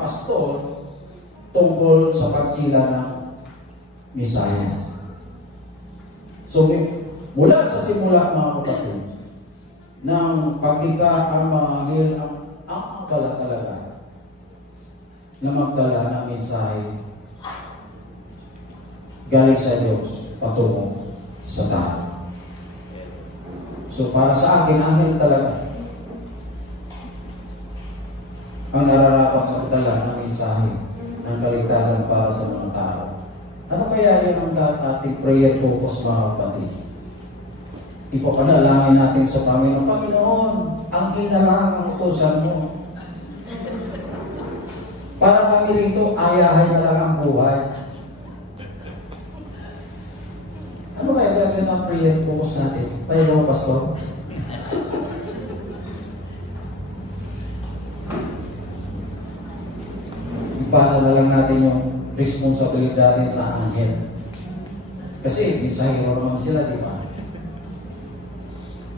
pastor tungkol sa pagsila ng Mesiyas. So, mula sa simula mga kapatid, ng paglikha ang mga anghel ang abala talaga na magdala ng mensahe galing sa Diyos patungo sa tao. So, para sa akin, anghel talaga ang nararapat magdala ng mensahe ng kaligtasan para sa mga tao. Ano kaya yung ang ating prayer focus mga kapatid? Ipapanalangin natin sa Panginoon, Panginoon, ang lang ang utosan mo. Para kami rito, ayahay na lang ang buhay. Ano kaya gagawin ang prayer focus natin? Payo mo, Pastor? Ipasa na lang natin yung responsibilidad natin sa anghel. Kasi, mensahe mo naman sila, di ba?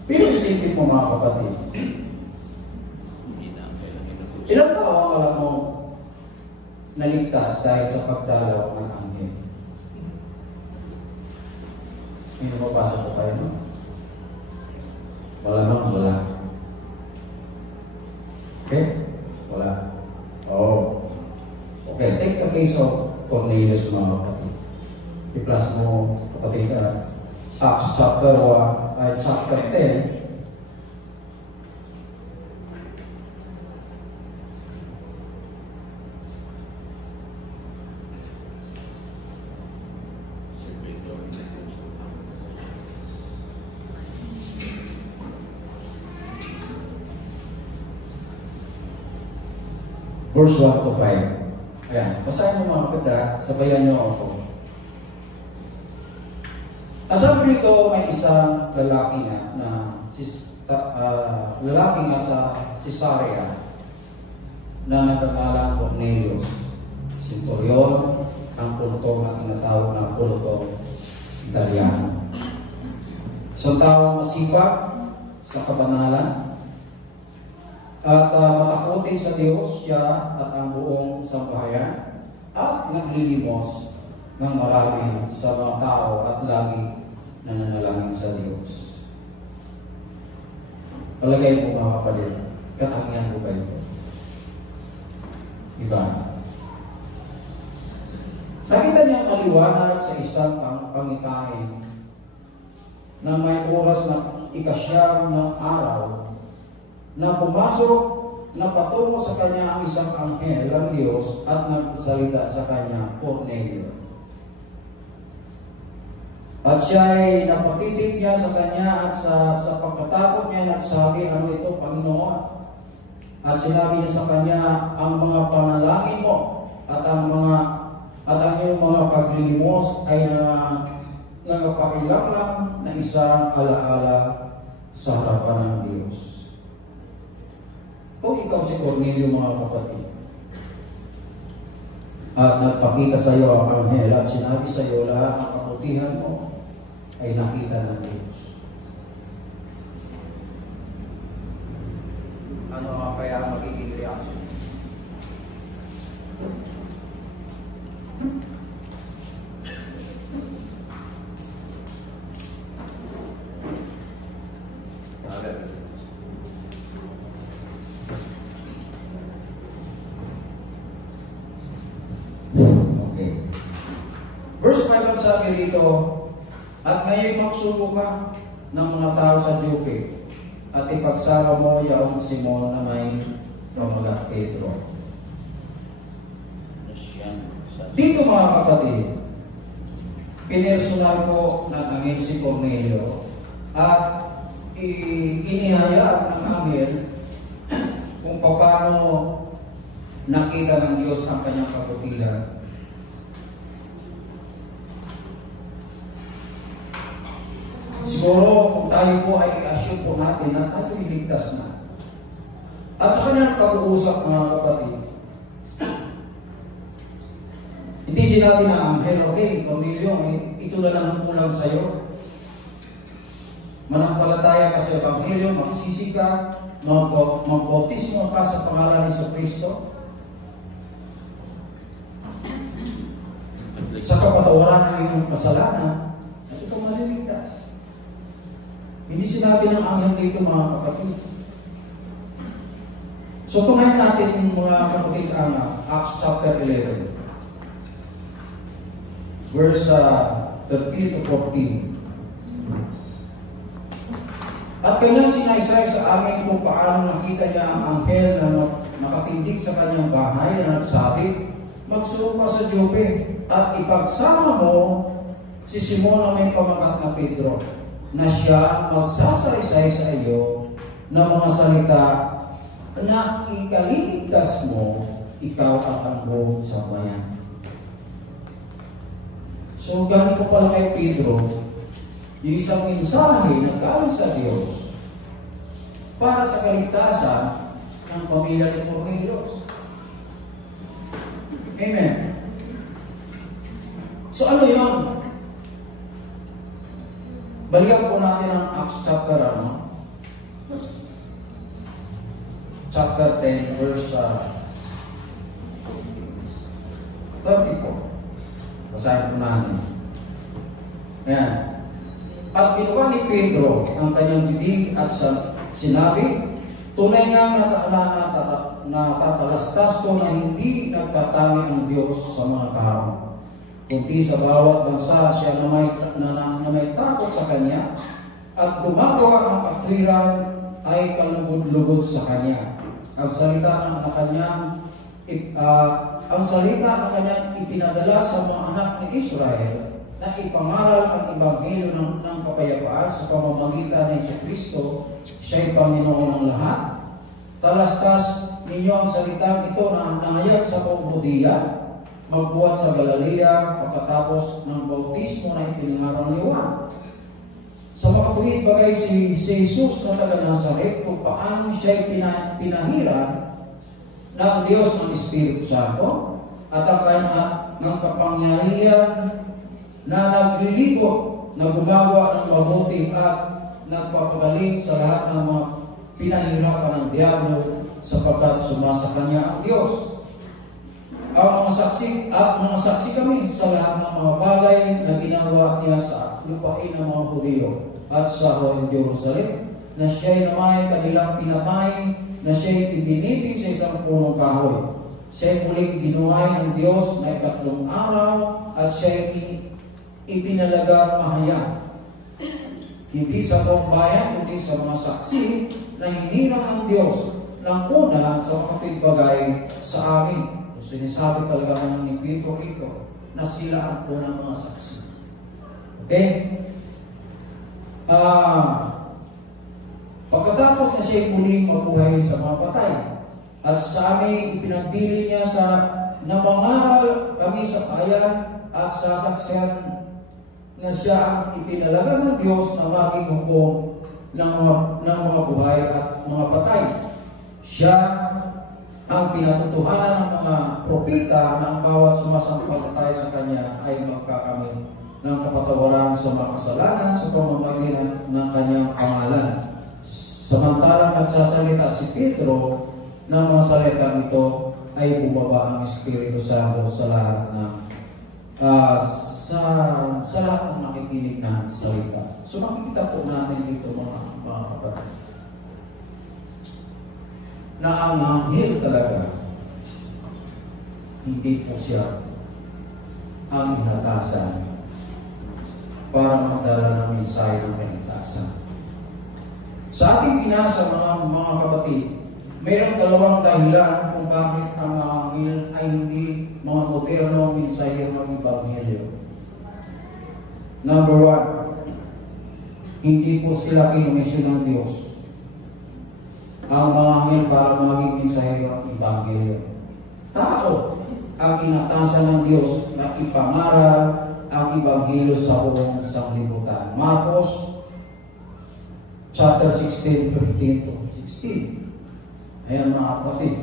Pero isipin mo mga kapatid, ilang tao ang alam mo naligtas dahil sa pagdalaw ng anghel? Hindi mapasok ko tayo, no? Wala. Okay? Wala. Oh. Okay, take the case of Cornelius mga kapatid. I-plus mo kapatid ka. Acts chapter 10. Verse 1 to 5. Ayan, basahin mo mga kapatid, sabayan niyo ako. Sabi rito, may isang lalaki lalaki nga sa Caesarea na nagkamalang Cornelius, Centurion, ang pultong na tinatawag na pultong Italiano. Isang tao masipag sa kabanalan at matakotin sa Diyos siya at ang buong sambahayan at naglilimos ng marami sa mga tao at lagi nananalangin sa Diyos. Palagay po mga kapatid, katangian po ba ito? Diba? Nakita niya ang maliwanag sa isang pangitain na may oras na ikasyam ng araw na pumasok na patungo sa kanya ang isang anghel ng Diyos at nagsalita sa kanya, Cornelio. At siya ay napatitig niya sa kanya at sa pagkatakot niya nagsabi, ano ito, Panginoon? At sinabi niya sa kanya, ang mga panalangin mo at ang iyong mga paglilimos ay nagpakilaklang na isang alaala sa harapan ng Diyos. Kung ikaw si Cornelio, mga kapatid, at nagpakita sa iyo ang anghel at sinabi sa iyo lahat ng kabutihan mo ay nakita ng Diyos. Ano nga kaya magiging reaction? Okay. Verse 5 ang sabi rito, at ngayon magsuko ka ng mga tao sa Joppe at ipagsama mo yaong Simon na may pamagat Pedro. Dito mga kapatid, pinersonal ko ng anghel si Cornelio at inihayag ng anghel kung paano nakita ng Diyos ang kanyang kabutihan. Siguro kung tayo po ay i-assume po natin na tayo iligtas na. At sa kanyang pag-uusap mga kapatid, hindi sinabi na anghel, okay, Cornelio, ito na lang ang kulang sa'yo. Manampalataya ka sa Ebanghelyo, magsisi ka, magbautismo ka sa pangalan ni Jesucristo. Sa kapatawaran ng iyong kasalanan, at ikaw maliligtas. Hindi sinabi ng anghel dito mga kapatid. So tumayin natin mga kapatid ang Acts chapter 11. Verse 13 to 14. At kanyang sinaysay sa amin kung paano nakita niya ang anghel na nakatindig sa kanyang bahay na nagsabi, magsuko ka sa Joppe at ipagsama mo si Simon na may pamagat na Pedro, na siya magsasaysay sa iyo ng mga salita na ikaliligtas mo, ikaw at ang buong sambahayan. So galing po pala kay Pedro yung isang mensahe na galing sa Diyos para sa kaligtasan ng pamilya ni Cornelius. Amen. So ano yun? Balikan po natin ang Acts chapter 10 verse 34. Basahin po natin. Ayan. At ginawa ni Pedro ang kanyang bibig at sinabi, tunay nga natatalastas ko na hindi nagtatangi ang Diyos sa mga tao. kundi sa bawat bansa siya na may takot sa Kanya at gumagawa ng katwiran ay kalugod-lugod sa Kanya. Ang salita na Kanyang ipinadala sa mga anak ni Israel na ipangaral ang Ebanghelyo ng kapayapaan sa pamamagitan ng Jesucristo, siya'y Panginoon ng lahat. Talastas ninyo ang salitang ito na nahayag sa buong Hudiya, magbuhat sa Galilea pagkatapos ng bautismo na ipinangaral ni Juan. Sa makatuwid bagay si Jesus na taga Nazaret kung paano siya'y pinahiran ng Diyos ng Espiritu Santo at ang ng kapangyarihan na naglilibot na gumagawa ng mabuti at nagpapagaling sa lahat ng mga pinahirapan ng diablo sapagkat sumasa Kanya ang Diyos. Ang mga saksi kami sa lahat ng mga bagay na ginawa niya sa lupain ng mga Hudyo at sa Jerusalem, na siya'y namay kanilang pinatay, na siya'y ibinitin sa isang punong kahoy. Siya'y muling ginuhay ng Diyos na ikatlong araw at siya'y ipinalagang mahayag. Hindi sa buong bayan, kundi sa mga saksi na hininang ng Diyos ng una sa makatwid bagay sa amin. Sinasabi talaga naman ni Pedro rito na sila ang unang mga saksi. Okay? Pagkatapos na siya muling mabuhay sa mga patay, at sa amin ipinagpili niya na mangaral kami sa bayan at sasaksihan na siya ang itinalaga ng Diyos na maging hukom ng mga buhay at mga patay. Siya ang pinatutuhanan ng mga propeta na ang bawat sumasampalataya sa Kanya ay magkakamit ng kapatawaran sa mga kasalanan sa pamamagitan ng Kanyang pangalan. Samantalang nagsasalita si Pedro ng mga salitang ito, ay bumaba ang Espiritu Santo sa lahat ng sa lahat ng nakikinig na salita. So makikita po natin dito mga kapatid na ang anghel talaga hindi po siya ang inatasan para magdala ng mensahe ng kaligtasan. Sa ating binasa mga kapatid, mayroong dalawang dahilan kung bakit ang mga anghel ay hindi mga modernong mensahe ng Ebanghelyo. Number 1, hindi po sila kinomisyon ng Diyos ang mga anghel para maging mensahero ng Ebanghelyo. Tao ang inatasan ng Diyos na ipangaral ang Ebanghelyo sa buong sanglibutan. Marcos chapter 16, 15 to 16. Ayan mga kapatid.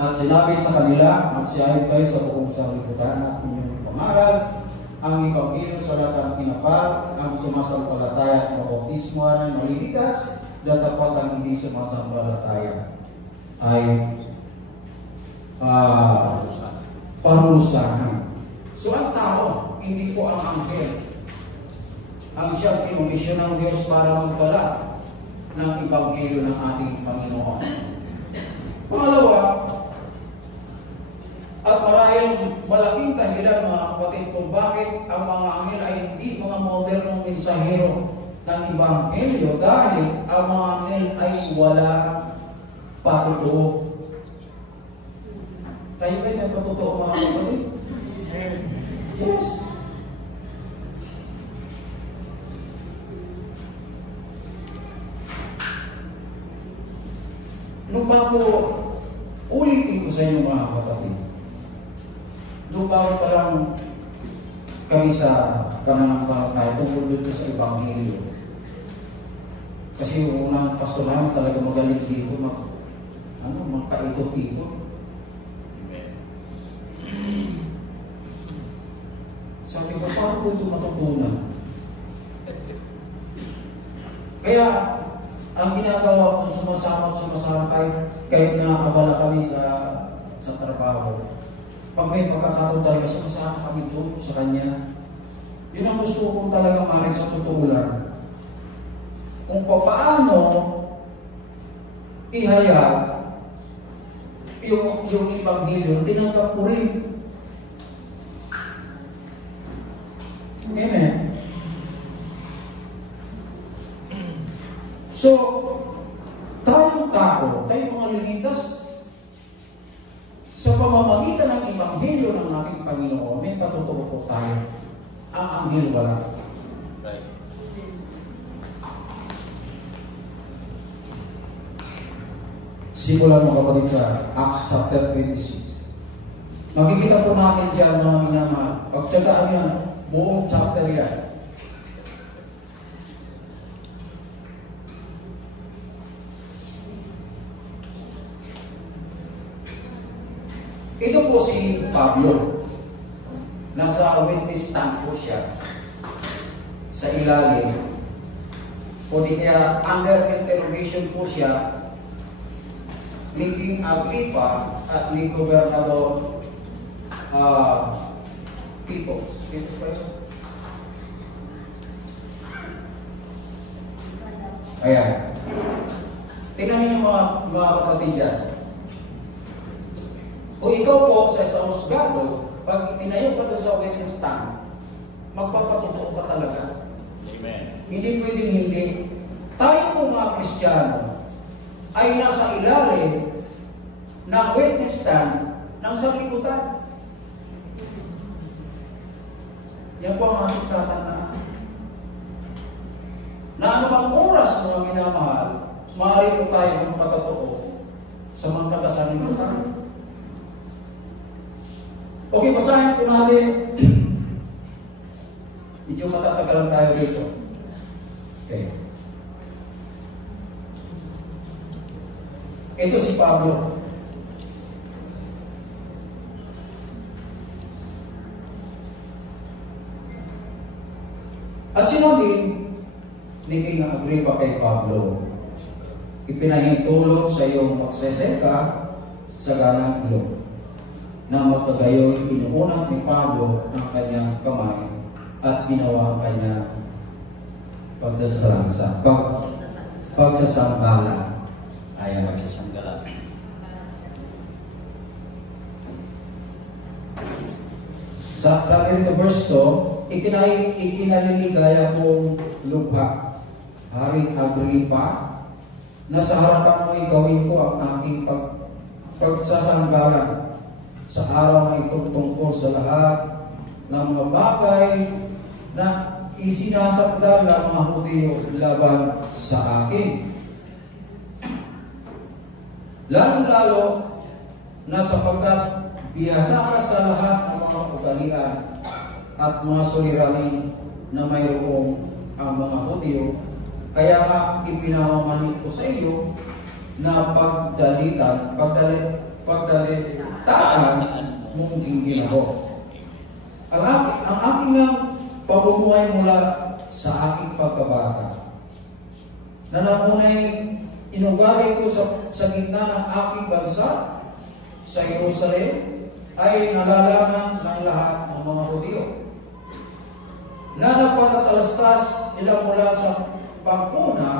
At sinabi sa kanila, magsiyahid kayo sa buong sanglibutan at inyong pangaral ang Ebanghelyo sa lahat ng pinapal, ang sumasampalataya at mabautismo ay malilitas, datapat ang hindi sumasampalataya ay parusahan. So ang tao, hindi po ang anghel ang siyang kinomisyon ng Diyos para magdala ng Ebanghelyo ng ating Panginoon. Pangalawa, at marahil malaking dahilan mga kapatid kung bakit ang mga anghel ay hindi mga modernong mensahero ng Ebanghelyo dahil ang mga anghel ay wala patutuo. Tayo kayo may patutuo mga kapatid? Yes. Nung bago, ulitin ko sa inyo mga kapatid, nung bago pa lang kami sa pananampalataya tungkol dito sa Ebanghelyo. Kasi yung unang pastor namin talaga magaling dito, magpaikot-ikot. Sabi ko, paano ko ito matutunan? Kaya, ang ginagawa ko, sumasama kahit na abala kami sa trabaho. Pag may pagkakataon talaga, sumasama kami doon sa Kanya. Yun ang gusto kong talagang maring sa totoo lang. Kung paano ihayag yung Ebanghelyo, tinanggap ko rin. So, tayong tao, tayong mga liligtas, sa pamamagitan ng Ebanghelyo ng ating Panginoon, may patutuo po tayo. Ang anghel wala. Right. Simulan mo kapatid sa Acts chapter 26. Makikita po natin dyan mga minamahal. Pagtsagaan yan, buong chapter yan. Ito po si Pablo. Nasa witness stand po siya sa ilalim. O di kaya under interrogation po siya ni King Agrippa at ni Gobernador Titus. Titus ba yun? Ayan. Tingnan niyo mga kapatid yan. Kung ikaw po sa husgado, pag tinayo ka doon sa witness stand, magpapatutuo ka talaga. Amen. Hindi pwedeng hindi. Tayo po mga Kristiyano ay nasa ilalim ng witness stand ng sanglibutan. Yan po ang ating tatandaan. Na anumang oras mga minamahal, maaari po tayo ng pagkatotoo sa mga taga-sanglibutan. Okay, basahin po natin. Medyo matatagalan tayo dito. Okay. Ito si Pablo. At sinabi ni King Agrippa kay Pablo, ipinahintulot sa iyong magseseka sa ganang iyon. Na magkagayoy, pinuunang ni Pablo ang kanyang kamay at ginawa ang kanyang pagsasangkala. Ayan. Pagsasangkala. Sabi nito verse 2, ikinaliligaya kong lubha, Haring Agrippa, na sa harapan mo'y gawin ko ang aking pagsasanggalan sa araw na itong tungkol sa lahat ng mga bagay na isinasakdal ng mga Hudyo laban sa akin. Lalong-lalo na sapagkat bihasa ka sa lahat ng mga ugalian at mga suliranin na mayroong ang mga Hudyo, kaya nga ipinamamanig ko sa iyo na pagdalitaan mong gingginaho. Ang aking pamumuhay mula sa aking pagkabata na namunay inugali ko sa gitna ng aking bansa sa Jerusalem ay nalalaman ng lahat ng mga Hudyo na napatatalastas nila mula sa pagpuna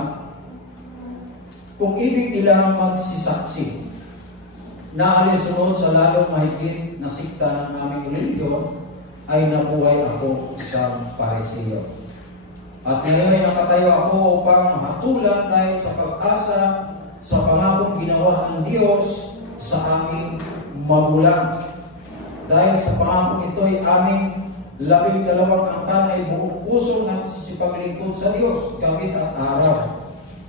kung ibig nilang magsisaksi na alisunod sa lalong mahigit na sikta ng aming religiyon ay nabuhay ako isang Pariseo. At ngayon ay nakatayo ako upang hatulan dahil sa pag-asa sa pangakong ginawa ng Diyos sa aming magulang. Dahil sa pangakong ito ay aming 12 angkan ay buong puso nagsisipaglingkod sa Diyos, gabi at araw,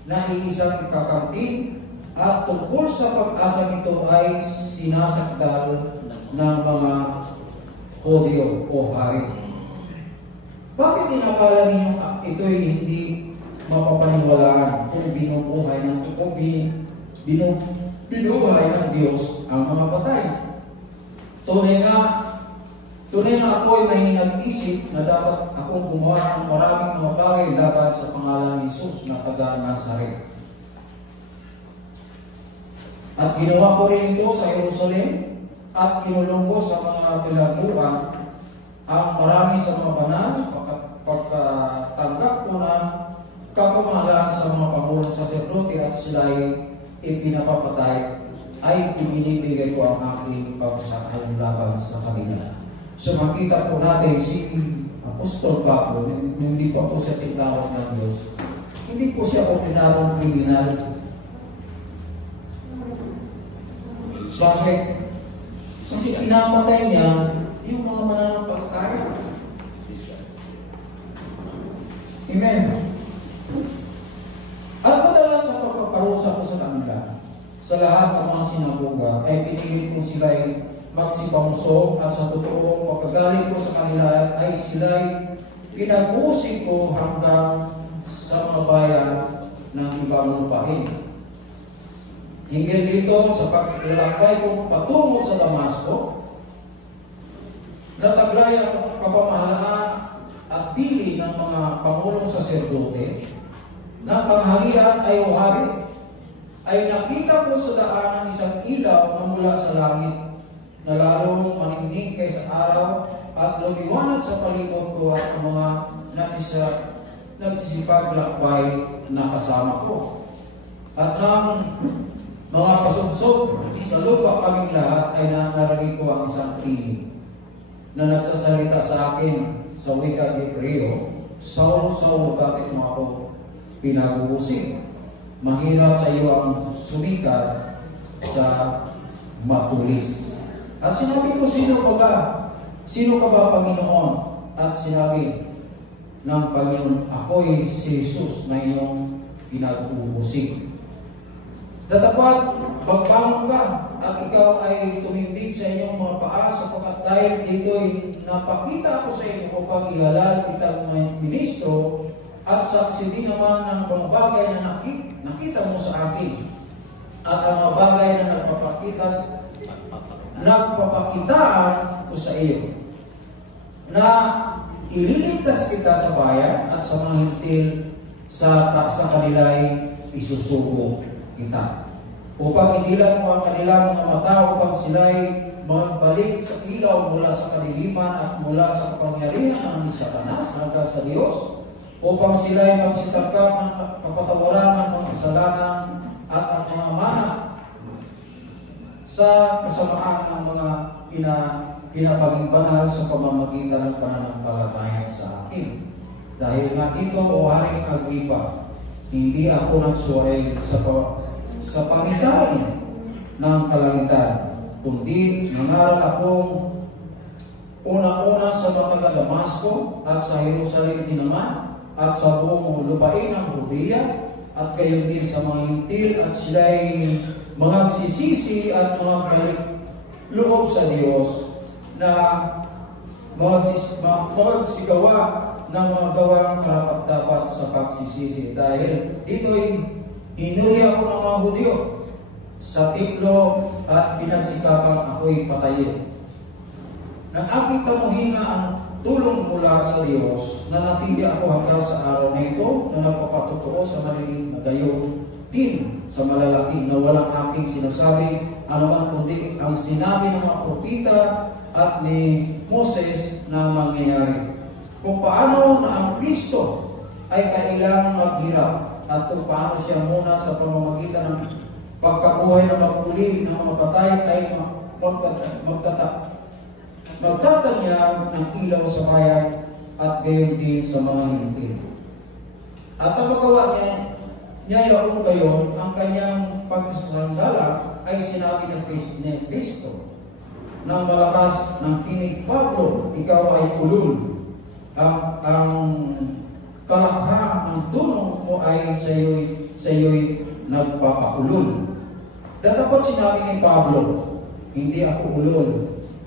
na iisang kakamtin. At tungkol sa pag-asa nito ay sinasakdal ng mga Hudyo o hari. Bakit inakala ninyo ito'y hindi mapapaniwalaan kung binubuhay ng Diyos ang mga patay? Tunay na ako ay may nag-isip na dapat akong gumawa ng maraming mga bagay laban sa pangalan ni Jesus na taga-Nazaret. At ginawa ko rin ito sa Jerusalem at kinulong ko sa mga pilatuan ang marami sa mga banal pagkatanggap ko na kapamahalaan sa mga pangulong saserdote at sila'y ipinapapatay ay ibinibigay ko ang aking pagsasakayong laban sa kanila. So makita po natin si Apostol Pablo, hindi pa po siya tinawag ng Diyos, Hindi po siya ordinarong kriminal. Bakit? Kasi pinamatay niya yung mga mananampalataya. Amen. At madalas sa pagpaparusa ko sa kanila, sa lahat ng mga sinagoga, ay pinilit ko sila'y magsibangso at sa totoong pagkagaling ko sa kanila ay sila'y pinag-usig ko hanggang sa mga bayan ng ibang lupain. Hinggil dito sa paglalakbay ko patungo sa Damasco, nataglay ang kapamahalaan at pili ng mga pangulong saserdote na tanghalian ay hari, ay nakita ko sa daanan isang ilaw na mula sa langit na lalong maningning kaysa araw at lumiwanag sa palibot ko at ang mga nagsisipaglakbay na kasama ko. At nang mga pasubsob sa lupa kaming lahat ay narinig ko ang isang tinig na nagsasalita sa akin sa wikang Hebreo, Saulo, Saulo, bakit mo ako pinag-uusig? Mahirap sa iyo ang sumikat sa matulis. At sinabi ko, sino ka ba, Panginoon? At sinabi ng Panginoon, ako'y si Jesus na iyong pinag-uusig. Tatapat, magbangon ka at ikaw ay tumindig sa inyong mga paa sapagkat dahil dito'y napakita ko sa inyo upang ihalal kitang ministro at saksi din naman ng mga bagay na nakita mo sa akin at ang mga bagay na nagpapakitaan ko sa iyo na ililigtas kita sa bayan at sa mga hintil sa kanila'y isusugo kita. Upang idilan mo ang kanilang mga mata upang sila'y magbalik sa ilaw mula sa kadiliman at mula sa kapangyarihan ng Satanas hanggang sa Diyos, upang sila'y magsitagkap ng kapatawaran ng mga kasalanan at ang mga mana sa kasamaan ng mga pinapaging banal sa pamamagitan ng pananampalataya sa akin. Dahil nga dito, o Haring Agripa, hindi ako nagsuway sa pangitain ng kalangitan, kundi nangaral akong una-una sa mga Damasco at sa Jerusalem din naman at sa buong lupain ng Judea at gayon din sa mga hintil at sila'y mga sisisi at mga balik loob sa Diyos na magsigawa ng mga gawang karapat-dapat sa pagsisisi. Dahil dito'y hinuli ako ng mga Hudyo sa templo at pinagsikapang ako'y patayin. Nang aking tamuhin nga ang tulong mula sa Diyos, na natindi ako hanggang sa araw na ito na nagpapatotoo sa malilim na gayon din sa malalaki na walang aking sinasabi anuman kundi ang sinabi ng mga propita at ni Moses na mangyayari. Kung paano na ang Kristo ay kailangang maghirap at kung paano siya muna sa pamamagitan ng pagkabuhay na magmuli ng mga patay ay magtatanyag ng ilaw sa bayan at gayon din sa mga hintil. At ang magawa niya yaong gayon, ang kanyang pagsasandala ay sinabi ni Festo ng malakas ng tinig, Pablo, ikaw ay ulul. Ang kalakha ng tunong mo ay sa iyo'y nagpapakulul. Datapot sinabi ni Pablo, hindi ako ulul,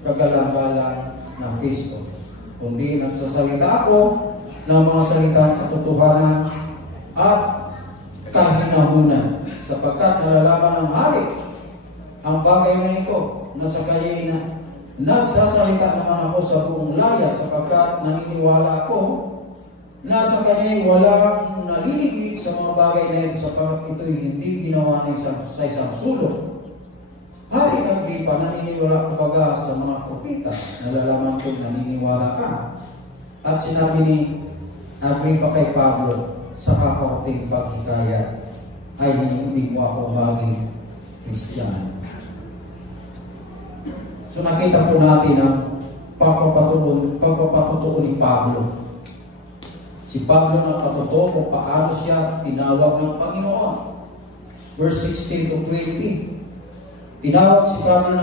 kagalang-galang ng Festo, kundi nagsasalita ako ng mga salitang katotohanan at kahinahunan, sapagkat nalalaman ng hari ang bagay na ito, na sa kanya'y nagsasalita naman ako sa buong laya, sapagkat naniniwala ako na sa kanya'y walang naliligid sa mga bagay na ito, sapagkat ito'y hindi ginawa sa isang sulok. Haring Agripa, naniniwala ka baga sa mga propita? Nalalaman ko naniniwala ka. At sinabi ni Agripa kay Pablo, sa kakaunting paghikayat ay hindi mo ako maging Kristiyano. So nakita po natin ang pagpapatutuo ni Pablo si Pablo nagpatotoo kung paano siya tinawag ng Panginoon. Verse 16 to 20. Tinawag si Pablo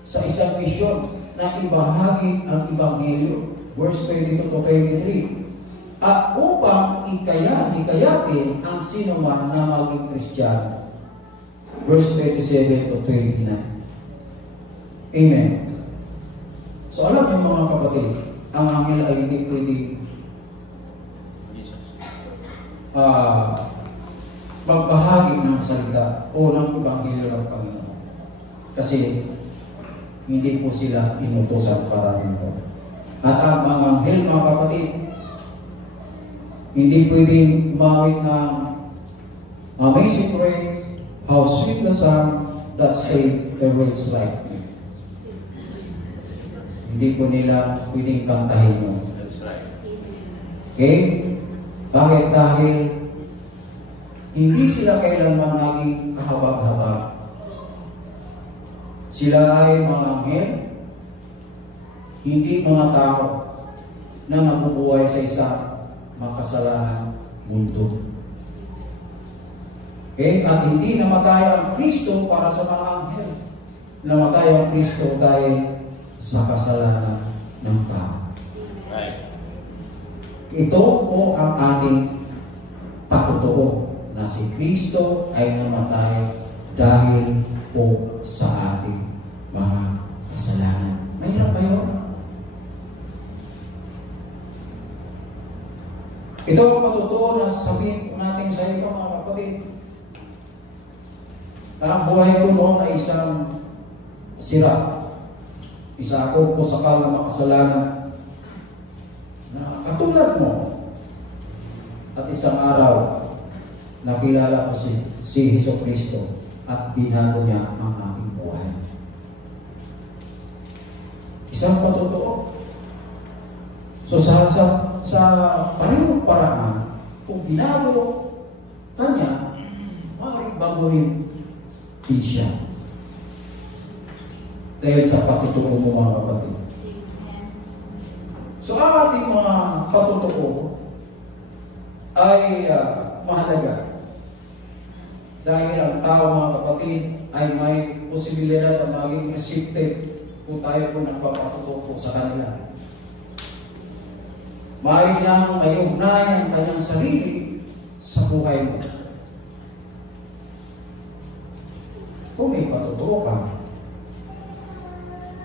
sa isang misyon na ibahagi ang Ebanghelyo. Verse 22 to 23. At upang hikayatin ang sinuman na maging Kristiyano. Verse 27 to 29. Amen. So alam niyo mga kapatid, ang anghel ay hindi pwedeng magbahagi ng salita o ng Ebanghelyo ng Panginoon. Kasi hindi po sila inutusan para nito. At ang mga anghel, mga kapatid, hindi pwedeng umawit ng Amazing Grace, how sweet the sound that saved a wretch like me. Hindi po nila pwedeng kantahin yun. That's right. Okay? Bakit? Dahil hindi sila kailanman naging kahabag-habag. Sila ay mga anghel, hindi mga tao na nabubuhay sa isang makasalanan mundo. Okay? At hindi namatay ang Kristo para sa mga anghel. Namatay ang Kristo dahil sa kasalanan ng tao. Right. Ito po ang ating patotoo na si Kristo ay namatay dahil po sa ating mga kasalanan. Mahirap ba yun? Ito ang patotoo na sasabihin natin sa iyo mga kapatid. Na ang buhay ko noon ay isang sira. Isa ako po sakal na makasalanan na katulad mo. At isang araw, nakilala ko si Hesus Kristo at binago niya ang aking buhay. Isang patotoo. So sa parehong paraan, kung binago kanya, maaaring baguhin din siya. Dahil sa patotoo mo mga kapatid. So ang ating mga patotoo ay mahalaga. Dahil ang tao mga kapatid ay may posibilidad na maging restricted kung tayo po nagpapatotoo sa kanila. Maaari niyang may ugnay ang kanyang sarili sa buhay mo. Kung may patotoo ka,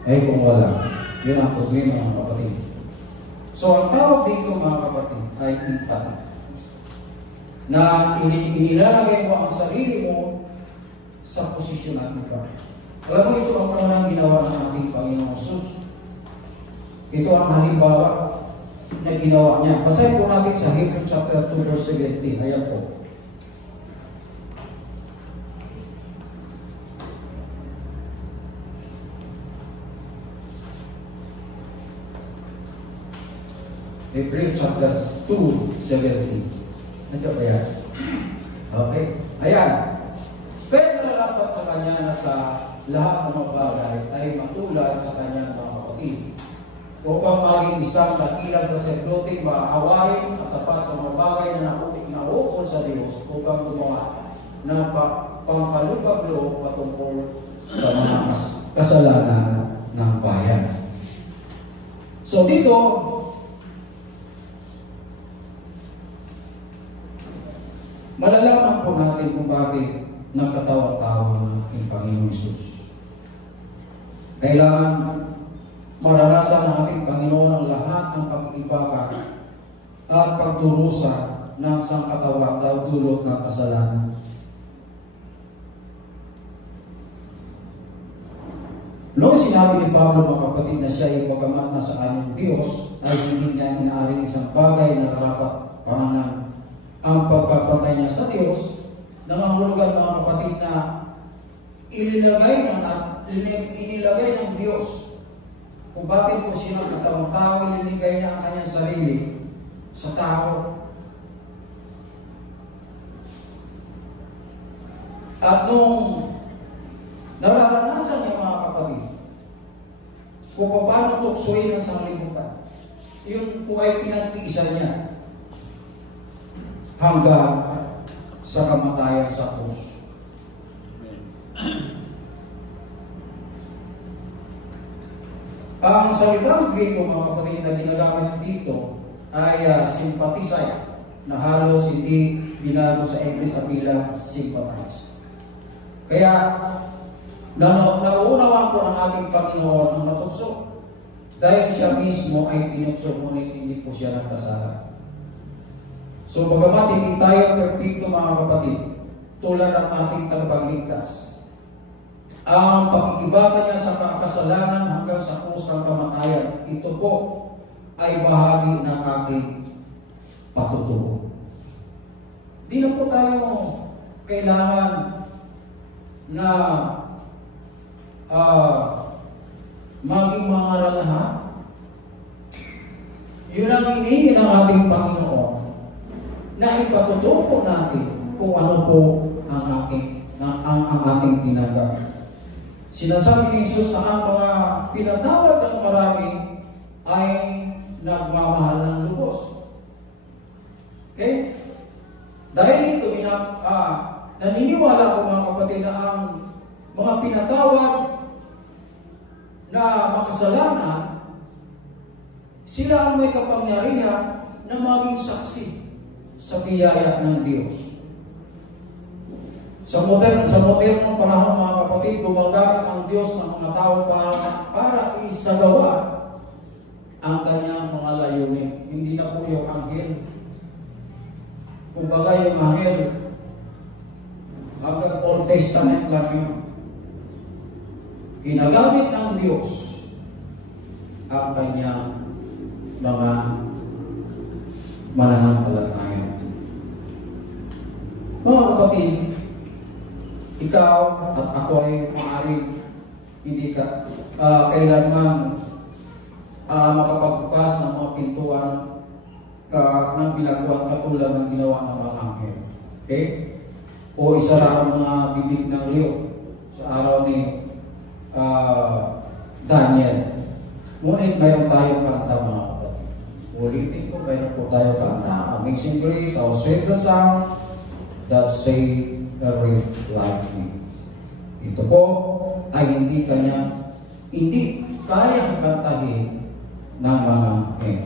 ay kung wala, yun ang problema mga kapatid. So ang tawag dito mga kapatid ay empathy. Na inilalagay mo ang sarili mo sa posisyon ng iba. Alam mo, ito ang unang ginawa ng ating Panginoong Hesus. Ito ang halimbawa na ginawa niya. Basahin po natin sa Hebrews chapter 2 verse 17. Ayan po. Hebrews chapter 2, 17. Nandiyo ba yan? Okay. Ayan. Kaya nararapat sa kanya na sa lahat ng mga bagay ay matulad sa kanyang mga kapatid. Upang maging isang dakilang saserdote maahawain at tapat sa mga bagay na naukol sa Diyos upang gumawa ng pangkalubag-loob patungkol sa mga kasalanan ng bayan. So dito, malalaman po natin kung bakit nagkatawa-tawa ang ating Panginoong Hesus. Kailangan maranasan ng ating Panginoon ang lahat ng pag-ibaka at pagdurusa ng sangkatawang dulot ng kasalanan. Noong sinabi ni Pablo mga kapatid na siya ay pagamat na sa kanyang Diyos, ay hindi niya inaaring isang bagay na dapat panganan ang pagkapatay niya sa Diyos. Nangangahulugan mga kapatid na inilagay ng Diyos kung bakit po siya katawang tao, ilinigay niya ang kanyang sarili sa tao. At nung nararanasan niya mga kapatid kung paano tuksoin ang sanglibutan, Yun po ay pinagtiisan niya hanggang sa kamatayan sa krus. Ang salitang Grego, mga kapatid, na ginagamit dito ay sympathize, na halos hindi binago sa English ang bilang sympathize. Kaya nauunawaan ko ng ating Panginoon ang matukso dahil siya mismo ay tinukso, ngunit hindi po siya nagkasala. So bagamat hindi tayo perfecto, mga kapatid, tulad ng ating tagapagligtas, ang pakikibaka niya sa kasalanan hanggang sa krus ng kamatayan, ito po ay bahagi ng ating patutuo. Di na po tayo kailangan na maging mangaral lahat. Yun ang hinihingi ng ating Panginoon, na ipatutuo po natin kung ano po ang ating tinanggap. Sinasabi ni Jesus na ang mga pinatawad ng marami ay nagmamahal ng lubos. Okay? Dahil ito, naniniwala ko, mga kapatid, na ang mga pinatawad na makasalanan, sila ang may kapangyarihan na maging saksi sa biyaya ng Diyos. Sa modernong panahon, mga kapatid, gumagamit ang Diyos ng mga tao para isagawa ang kanyang mga layunin. Hindi na po yung anghel. Kumbaga yung anghel, hanggang Old Testament lang yun. Ginagamit ng Diyos ang kanyang mga mananampalataya. Mga kapatid, ikaw at ako ay maaaring hindi ka kailangan makapagbukas ng mga pintuan ng pinagawa katulad ng ginawa ng mga anghel. Okay? O isara ang mga bibig ng leon sa araw ni Daniel. Ngunit mayroon tayong kanta, mga kapatid. Ulitin ko, mayroon po tayong kanta. Amazing Grace, how sweet the sound that saved the wretch like me. Ito po ay hindi kayang kantahin ng mga anghel.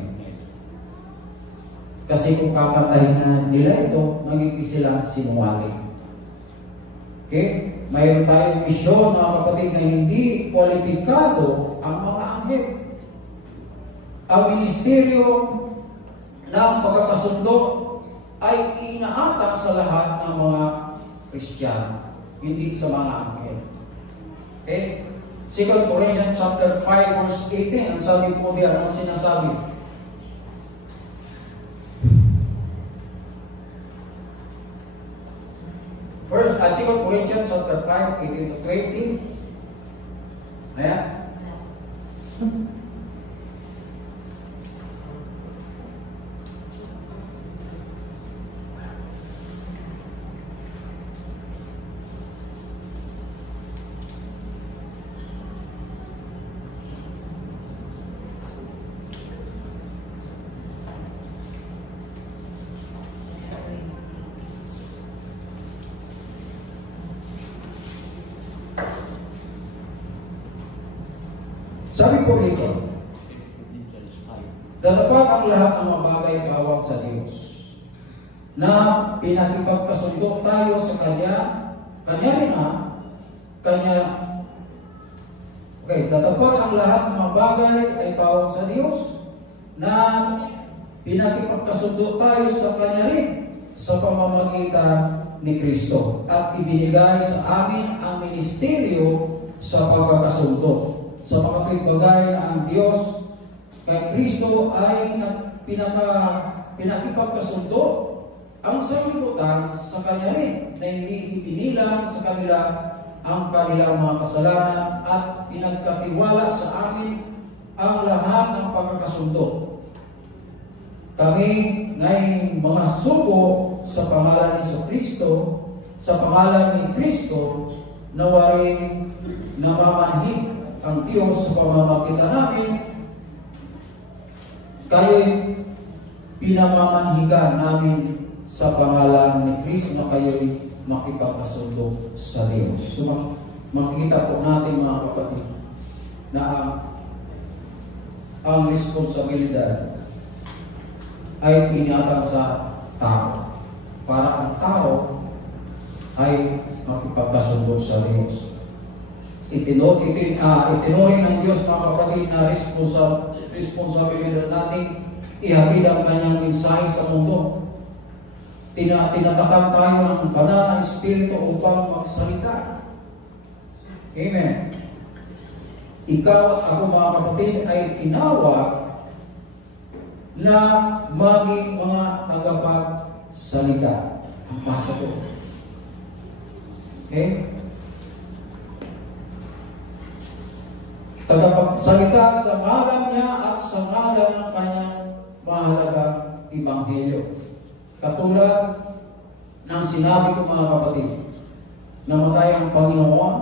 Kasi kung kakantahin na nila ito, magiging sila sinungaling. Okay? Mayroon tayong misyon, mga kapatid, na hindi kwalipikado ang mga anghel. Ang ministeryo ng pagkakasundo ay inaatak sa lahat ng mga Kristiyano, hindi sa mga anghel. Okay? 2 Corinthians chapter 5 verse 18, ang sabi po diyan, ang sinasabi? First, 2 Corinthians chapter 5, 18 to 20. Ayan. Sabi po rito, dadapat ang lahat ng mga bagay bawang sa Diyos, na pinakipagkasundo tayo sa Kanya rin dadapat ang lahat ng mga bagay ay bawang sa Diyos, na pinakipagkasundo tayo sa Kanya rin sa pamamagitan ni Kristo, at ibinigay sa amin ang ministeryo sa pagkakasundo. Sa pagkakibagay na ang Diyos kay Kristo ay pinakipagkasundo ang sanglibutan sa Kanya rin, na hindi ipinilang sa kanila ang kanilang mga kasalanan, at pinagkatiwala sa amin ang lahat ng pagkakasundo. Kami ngayong mga sugo sa pangalan ni Kristo, sa pangalan ni Kristo, nawaring namamanhid ang Diyos sa pamamagitan namin, kayo'y pinamamanhigan namin sa pangalan ni Kristo na kayo'y makipagkasundo sa Diyos. So, makikita po natin mga kapatid na ang responsibilidad ay pinatang sa tao para ang tao ay makipagkasundo sa Diyos. Itinuring ng Diyos mga kapatid na responsibilidad natin ihatid ang kanyang mensahe sa mundo. Tinatakan tayo ng banal na Espiritu upang magsalita. Amen. Ikaw at ako mga kapatid ay tinawag na maging mga tagapagsalita. Ang basa ko. Okay? Tagapagsalita sa ngalan niya at sa ngalan ng kanyang mahalagang Ebanghelyo. Katulad ng sinabi ko mga kapatid, namatay ang Panginoon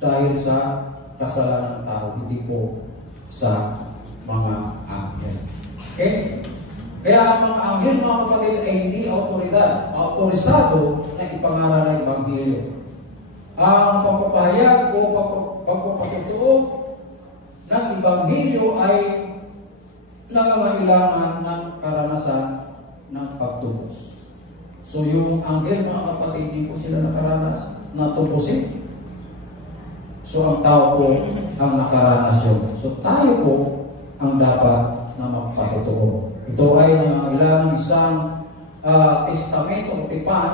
dahil sa kasalanan ng tao, hindi po sa mga anghel. Okay? Kaya ang mga anghel mga kapatid ay hindi autorisado na ipangaral ng Ebanghelyo. Ang pagpapahayag o pagpapatutuo ng Ebanghelyo ay nangangailangan ng karanasan ng pagtubos. So yung anghel mga kapatid, hindi po sila nakaranas na tubusin. So ang tao po ang nakaranas yun. So tayo po ang dapat na magpatutuo. Ito ay nangangailangan ng isang testamento o tipan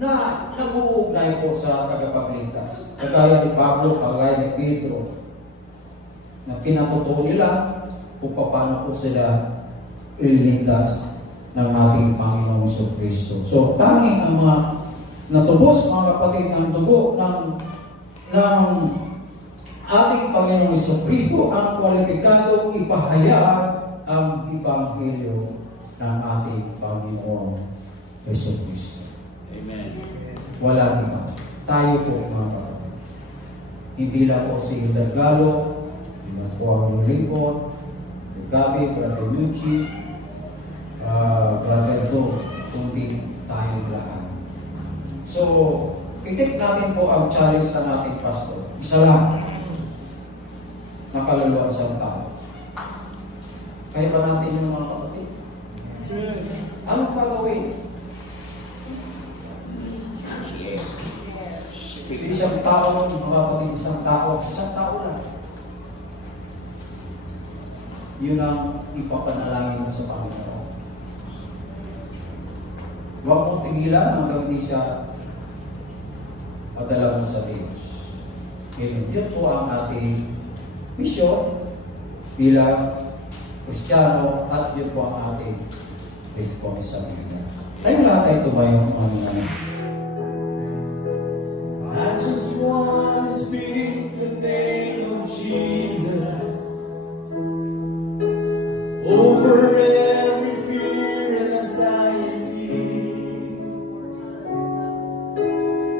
na nag-uugnay po sa tagapagligtas. Kagaya ni Pablo, kagaya ni Pedro, na pinatutuo nila kung paano po sila ililigtas ng ating Panginoong Kristo. So, tanging ang mga natubos, mga kapatid, ng dugo ng ating Panginoong Kristo ang kwalipikado ipahayag ang Ebanghelyo ng ating Panginoong Kristo. Amen. Wala iba. Tayo po, mga kapatid. Hindi lang po si Hidalgalo, hindi lang po ang lingkod, Gabi, Brother Nucci, Brother Do, kundi tayong lahat. So, itik natin po ang challenge ng ating pastor. Isa lang, nakaluluan sa tao. Kaya ba natin yung mga kapatid? Anong gagawin? Isang tao, mga kapatid, isang tao lang. Yun ang ipapanalangin mo sa Panginoon. Huwag mong tigilan hanggang hindi siya padala mo sa Diyos. Yun po ang ating misyon bilang Kristiyano at yun po ang ating responsibilidad. Tayo lahat ay tumayong mga I just want to speak the name of Jesus over every fear and anxiety,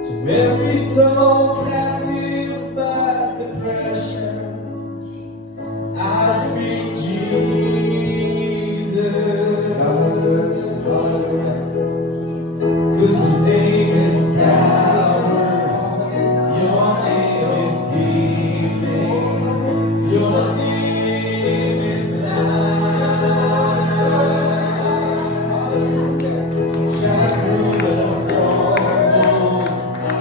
to every soul captive by depression. I speak Jesus, 'cause your name is power, your name is healing, your name is life. Shine through the storm,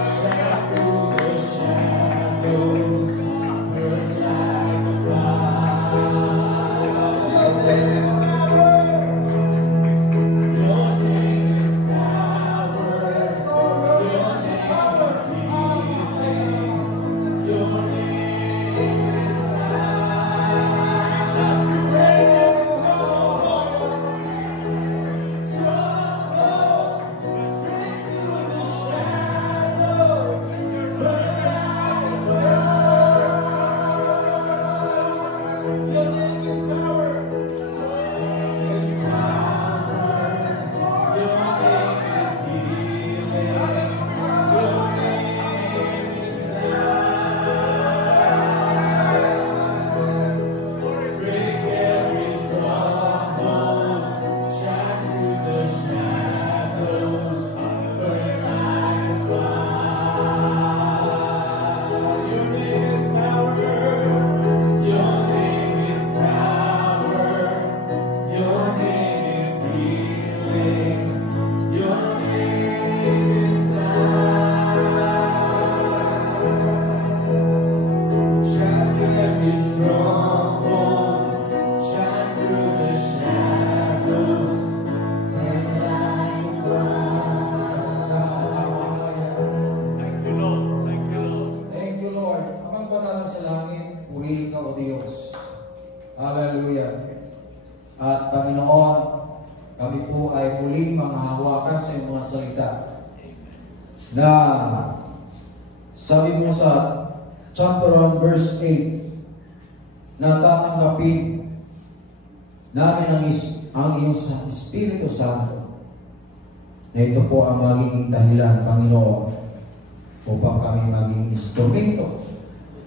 shine through the shadows, burn like a fire. Your name is power. Your name is power. Your name is healing. Your name is life. Praise God. Stronghold, break through the shadows, burn like a fire. Your name is power. Your name is power. Your name is healing. Your name is life. Hallelujah. At Panginoon, kami po ay muling manghahawakan sa iyong mga salita na sabi mo sa chapter 1 verse 8 na tatanggapin namin ang iyong Espiritu Santo, na ito po ang magiging dahilan, Panginoon, upang kami maging instrumento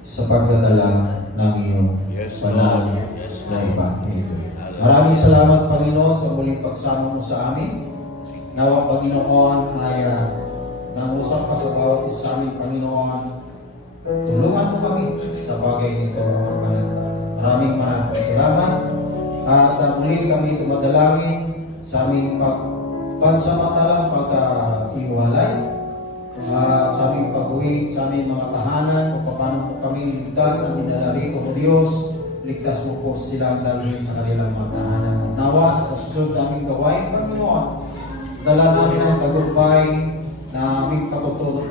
sa pagdadala ng iyong banal na Ebanghelyo. Maraming salamat, Panginoon, sa muling pagsama mo sa amin. Nawa, Panginoon, ay nangusap ka sa bawat isa sa amin, Panginoon. Tulungan mo kami sa bagay nito, Maraming salamat. At muli kami tumadalangin sa aming pansamantalang pag-iwalay at sa aming pag-uwi sa aming mga tahanan kung paano po kami ligtas na dinala rito po Diyos. Ligtas mo po silang dalhin sa kanilang mga tahanan. At nawa sa susunod naming gawain, Panginoon, dala namin ang tagumpay na aming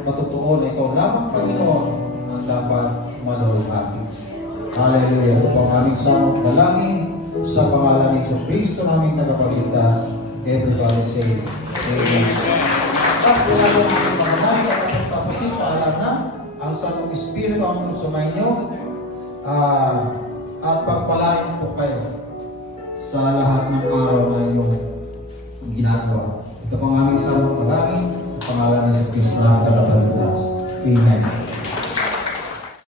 patutuon na ikaw lamang, Panginoon, ang dapat maluwalhati. Hallelujah. Ito po ang aming samot dalangin sa pangalan ni Kristo naming tagapagligtas. Everybody say Amen. Tapos po natin ang ating mga namin at tapusin paalam na ang Santong Espiritu ang sumainyo at pagpalain po kayo sa lahat ng araw na inyong ginagawa. Ito po ang aming samot dalangin sa pangalan ni Kristo naming tagapagligtas. Amen.